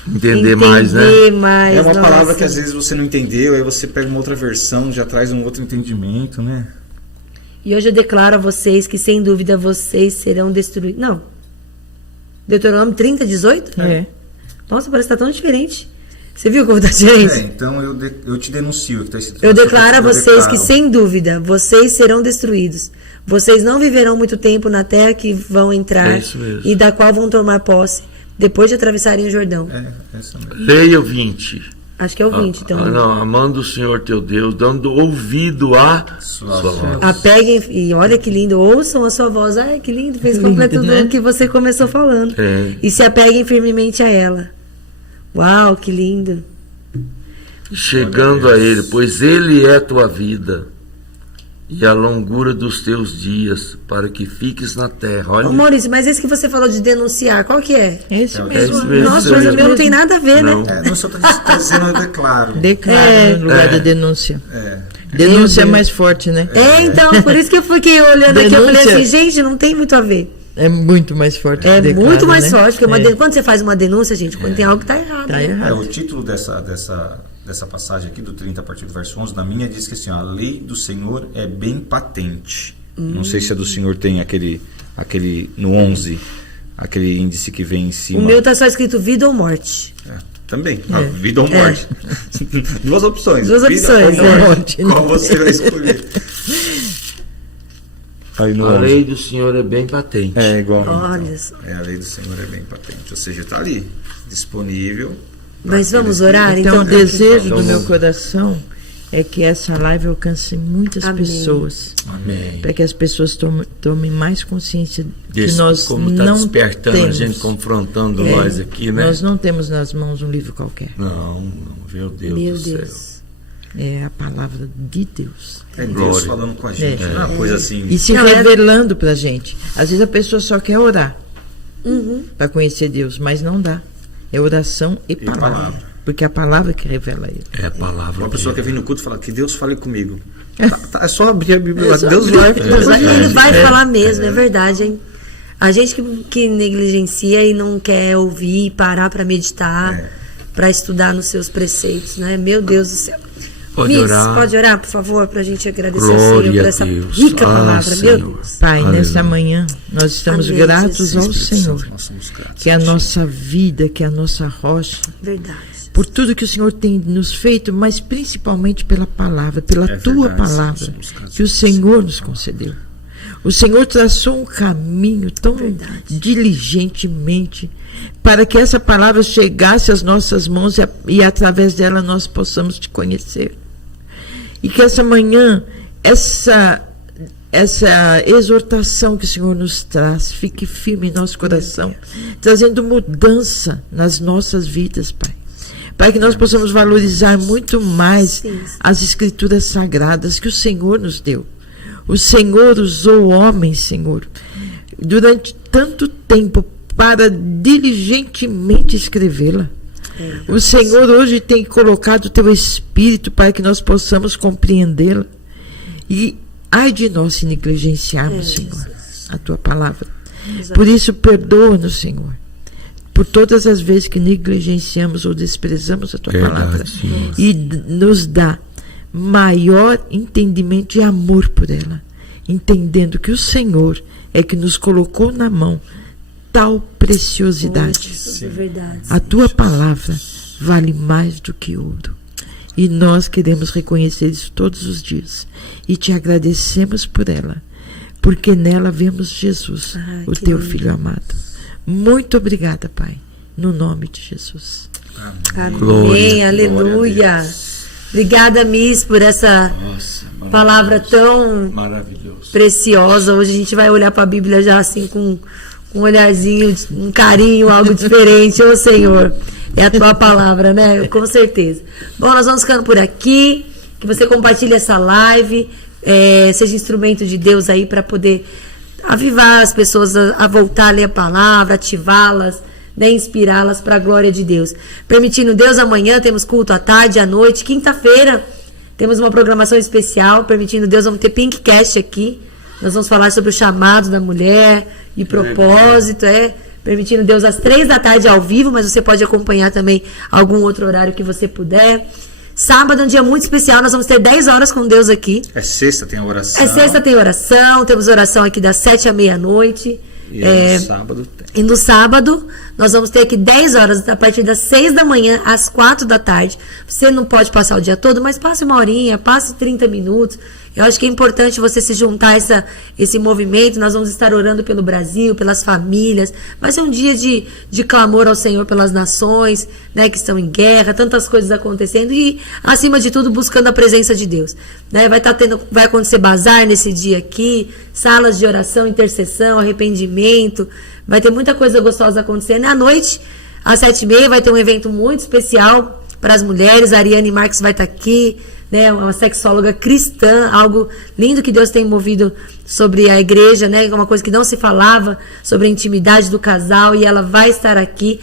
Entender mais, né? mais, É uma nossa. palavra que às vezes você não entendeu, aí você pega uma outra versão, já traz um outro entendimento, né? E hoje eu declaro a vocês que, sem dúvida, vocês serão destruídos. Não. Deuteronômio 30, 18? É. Nossa, parece que tá tão diferente. Você viu como tá diferente? Então eu te denuncio. Que tá escrito Eu na sua declaro a Bíblia, vocês que, declaro. sem dúvida, vocês serão destruídos. Vocês não viverão muito tempo na terra que vão entrar É isso mesmo. e da qual vão tomar posse, depois de atravessarem o Jordão. Essa mesmo. Leia o 20. Acho que é o 20, então. Não, amando o Senhor teu Deus, dando ouvido à sua voz. Apeguem, e olha que lindo, ouçam a sua voz. Ai, que lindo, fez Lindo, completo né? do que você começou falando. É. E se apeguem firmemente a ela. Uau, que lindo. Chegando a Ele, pois Ele é a tua vida e a longura dos teus dias, para que fiques na terra. Olha, Ô, Maurício, mas esse que você falou de denunciar, qual que é? É isso é mesmo. isso mesmo. Nossa, mas o meu não tem nada a ver, Não. né? Não só tá dizendo, eu declaro. Declara no lugar da denúncia. É. Denúncia é mais forte, né? Então, por isso que eu fiquei olhando aqui, eu falei Denúncia. assim, gente, não tem muito a ver. É muito mais forte. É que declara, muito mais né? forte, porque É. quando você faz uma denúncia, gente, quando tem algo que tá errado. Tá né? errado. O título dessa passagem aqui, do 30 a partir do verso 11, na minha diz que assim, ó, a lei do Senhor é bem patente. Não sei se a do Senhor tem aquele no 11, aquele índice que vem em cima. O meu tá só escrito vida ou morte. Também, vida ou morte. Duas opções. Duas vida opções, ou é. morte. Qual você vai escolher? Aí no a 11. lei do Senhor é bem patente. É igual. Olha só. A lei do Senhor é bem patente. Ou seja, está ali, disponível. Mas vamos orar, Então, então. o desejo Então, do meu coração é que essa live alcance muitas Amém. pessoas. Amém. Para que as pessoas tomem mais consciência que nós como está não despertando temos. a gente, confrontando nós aqui, né? Nós não temos nas mãos um livro qualquer. Não, meu Deus Meu do céu. Deus. É a palavra de Deus. É Deus Glória. falando com a gente. Não é uma coisa assim. E se Não, revelando pra gente. Às vezes a pessoa só quer orar Uhum. para conhecer Deus, mas não dá. É oração e palavra. palavra. Porque é a palavra que revela ele. É a palavra. Uma pessoa que dele. vem no culto e fala que Deus fale comigo. É só abrir a Bíblia lá. Deus vai. Ele vai falar mesmo, é verdade, hein? A gente que negligencia e não quer ouvir, parar para meditar, para estudar nos seus preceitos, né? Meu Deus do céu. Pode Miss, orar. pode orar, por favor, para a gente agradecer ao Glória Senhor por a essa Deus. rica palavra, meu Senhor. Deus. Pai, Aleluia. nessa manhã nós estamos Amém, gratos Jesus. ao Senhor, Nós somos gratos. que é a nossa vida, que é a nossa rocha, Verdade. por tudo que o Senhor tem nos feito, mas principalmente pela palavra, pela É tua verdade, palavra, somos gratos que o Senhor nos concedeu. O Senhor traçou um caminho tão diligentemente para que essa palavra chegasse às nossas mãos e através dela nós possamos te conhecer. E que essa manhã, essa exortação que o Senhor nos traz, fique firme em nosso coração, trazendo mudança nas nossas vidas, Pai. Para que nós possamos valorizar muito mais as Escrituras Sagradas que o Senhor nos deu. O Senhor usou homens, Senhor, durante tanto tempo para diligentemente escrevê-la. O Senhor hoje tem colocado o teu Espírito para que nós possamos compreendê-la. E ai de nós se negligenciarmos, Senhor, a tua palavra. Por isso, perdoa-nos, Senhor, por todas as vezes que negligenciamos ou desprezamos a tua palavra. Senhor. E nos dá maior entendimento e amor por ela, entendendo que o Senhor é que nos colocou na mão tal preciosidade. Isso é verdade. A tua palavra vale mais do que ouro. E nós queremos reconhecer isso todos os dias. E te agradecemos por ela, porque nela vemos Jesus, o que teu lindo. Filho amado. Muito obrigada, Pai, no nome de Jesus. Amém, Glória, aleluia. Obrigada, Miss, por essa Nossa, palavra tão maravilhoso. preciosa. Hoje a gente vai olhar para a Bíblia já assim com um olharzinho, um carinho, algo diferente. Ô Senhor, é a tua palavra, né? Com certeza. Bom, nós vamos ficando por aqui. Que você compartilhe essa live, seja instrumento de Deus aí para poder avivar as pessoas a voltar a ler a palavra, ativá-las, né, inspirá-las para a glória de Deus. Permitindo Deus, amanhã temos culto à tarde, à noite. Quinta-feira temos uma programação especial. Permitindo Deus, vamos ter Pinkcast aqui. Nós vamos falar sobre o chamado da mulher e propósito, permitindo Deus às 3 da tarde ao vivo, mas você pode acompanhar também algum outro horário que você puder. Sábado é um dia muito especial, nós vamos ter 10 horas com Deus aqui. É sexta, tem a oração. É sexta, tem oração, temos oração aqui das 7 à meia-noite. E aí, no sábado tem. E no sábado, nós vamos ter aqui 10 horas, a partir das 6 da manhã às 4 da tarde. Você não pode passar o dia todo, mas passe uma horinha, passe 30 minutos. Eu acho que é importante você se juntar a esse movimento. Nós vamos estar orando pelo Brasil, pelas famílias. Vai ser um dia de clamor ao Senhor pelas nações, né, que estão em guerra, tantas coisas acontecendo e, acima de tudo, buscando a presença de Deus. Né? Vai acontecer bazar nesse dia aqui, salas de oração, intercessão, arrependimento. Vai ter muita coisa gostosa acontecendo. E à noite, às 7h30, vai ter um evento muito especial para as mulheres. A Ariane Marques vai estar aqui, né, uma sexóloga cristã, algo lindo que Deus tem movido sobre a igreja, né, uma coisa que não se falava sobre a intimidade do casal, e ela vai estar aqui.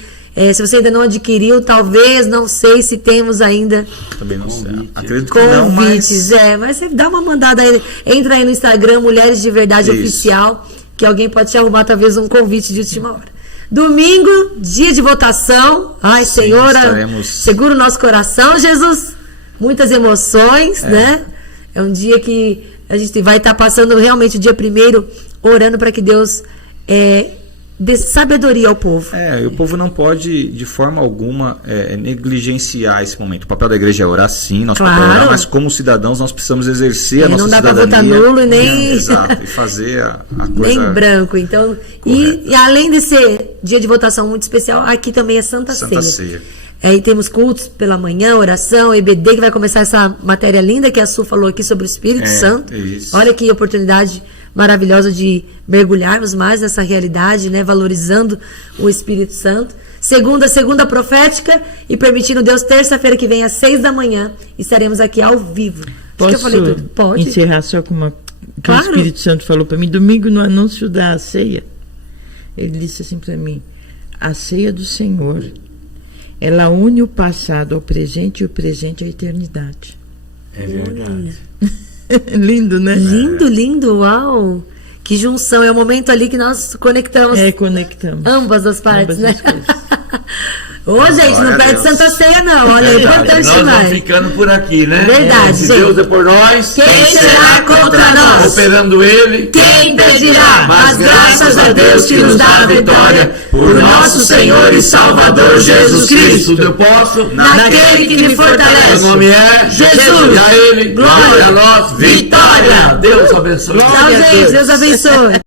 Se você ainda não adquiriu, talvez, não sei se temos ainda Também não sei. Acredito que não, convites. mas... Mas você dá uma mandada aí, entra aí no Instagram, Mulheres de Verdade Isso. Oficial, que alguém pode te arrumar talvez um convite de última hora. Domingo, dia de votação. Ai, Sim, Senhora, estaremos... segura o nosso coração, Jesus. Muitas emoções, né? É um dia que a gente vai estar passando realmente o dia primeiro orando para que Deus dê sabedoria ao povo. E o povo não pode, de forma alguma, negligenciar esse momento. O papel da igreja é orar, sim, nosso papel é orar, mas como cidadãos nós precisamos exercer a nossa não dá para cidadania. votar nulo e nem... Exato, e fazer a coisa... Nem branco. Então, e além desse dia de votação muito especial, aqui também é Santa Ceia. E temos cultos pela manhã, oração, EBD, que vai começar essa matéria linda que a Su falou aqui sobre o Espírito Santo. Isso. Olha que oportunidade maravilhosa de mergulharmos mais nessa realidade, né? Valorizando o Espírito Santo. Segunda profética, e permitindo Deus, terça-feira que vem, às 6 da manhã, estaremos aqui ao vivo. Acho que eu falei tudo. Pode? Encerrar só com uma que Claro. o Espírito Santo falou para mim domingo no anúncio da ceia. Ele disse assim para mim: a ceia do Senhor, ela une o passado ao presente e o presente à eternidade. É verdade. Lindo, né? Lindo, uau! Que junção, é o momento ali que nós conectamos Conectamos. ambas as partes, Ambas as né? coisas. Ô, gente, Glória não a perde Deus. Santa Ceia, não. Olha, é importante Nós demais. vamos ficando por aqui, né? Verdade, Se gente. Deus é por nós, Quem será contra nós? operando Ele, Quem impedirá? Mas graças a Deus que nos dá a vitória, por nosso Senhor e Salvador Jesus Cristo. Eu posso, Naquele que me meu fortalece. nome é Jesus. E a Ele, Glória. a nós, vitória. Deus abençoe. Tchau, gente. Deus abençoe.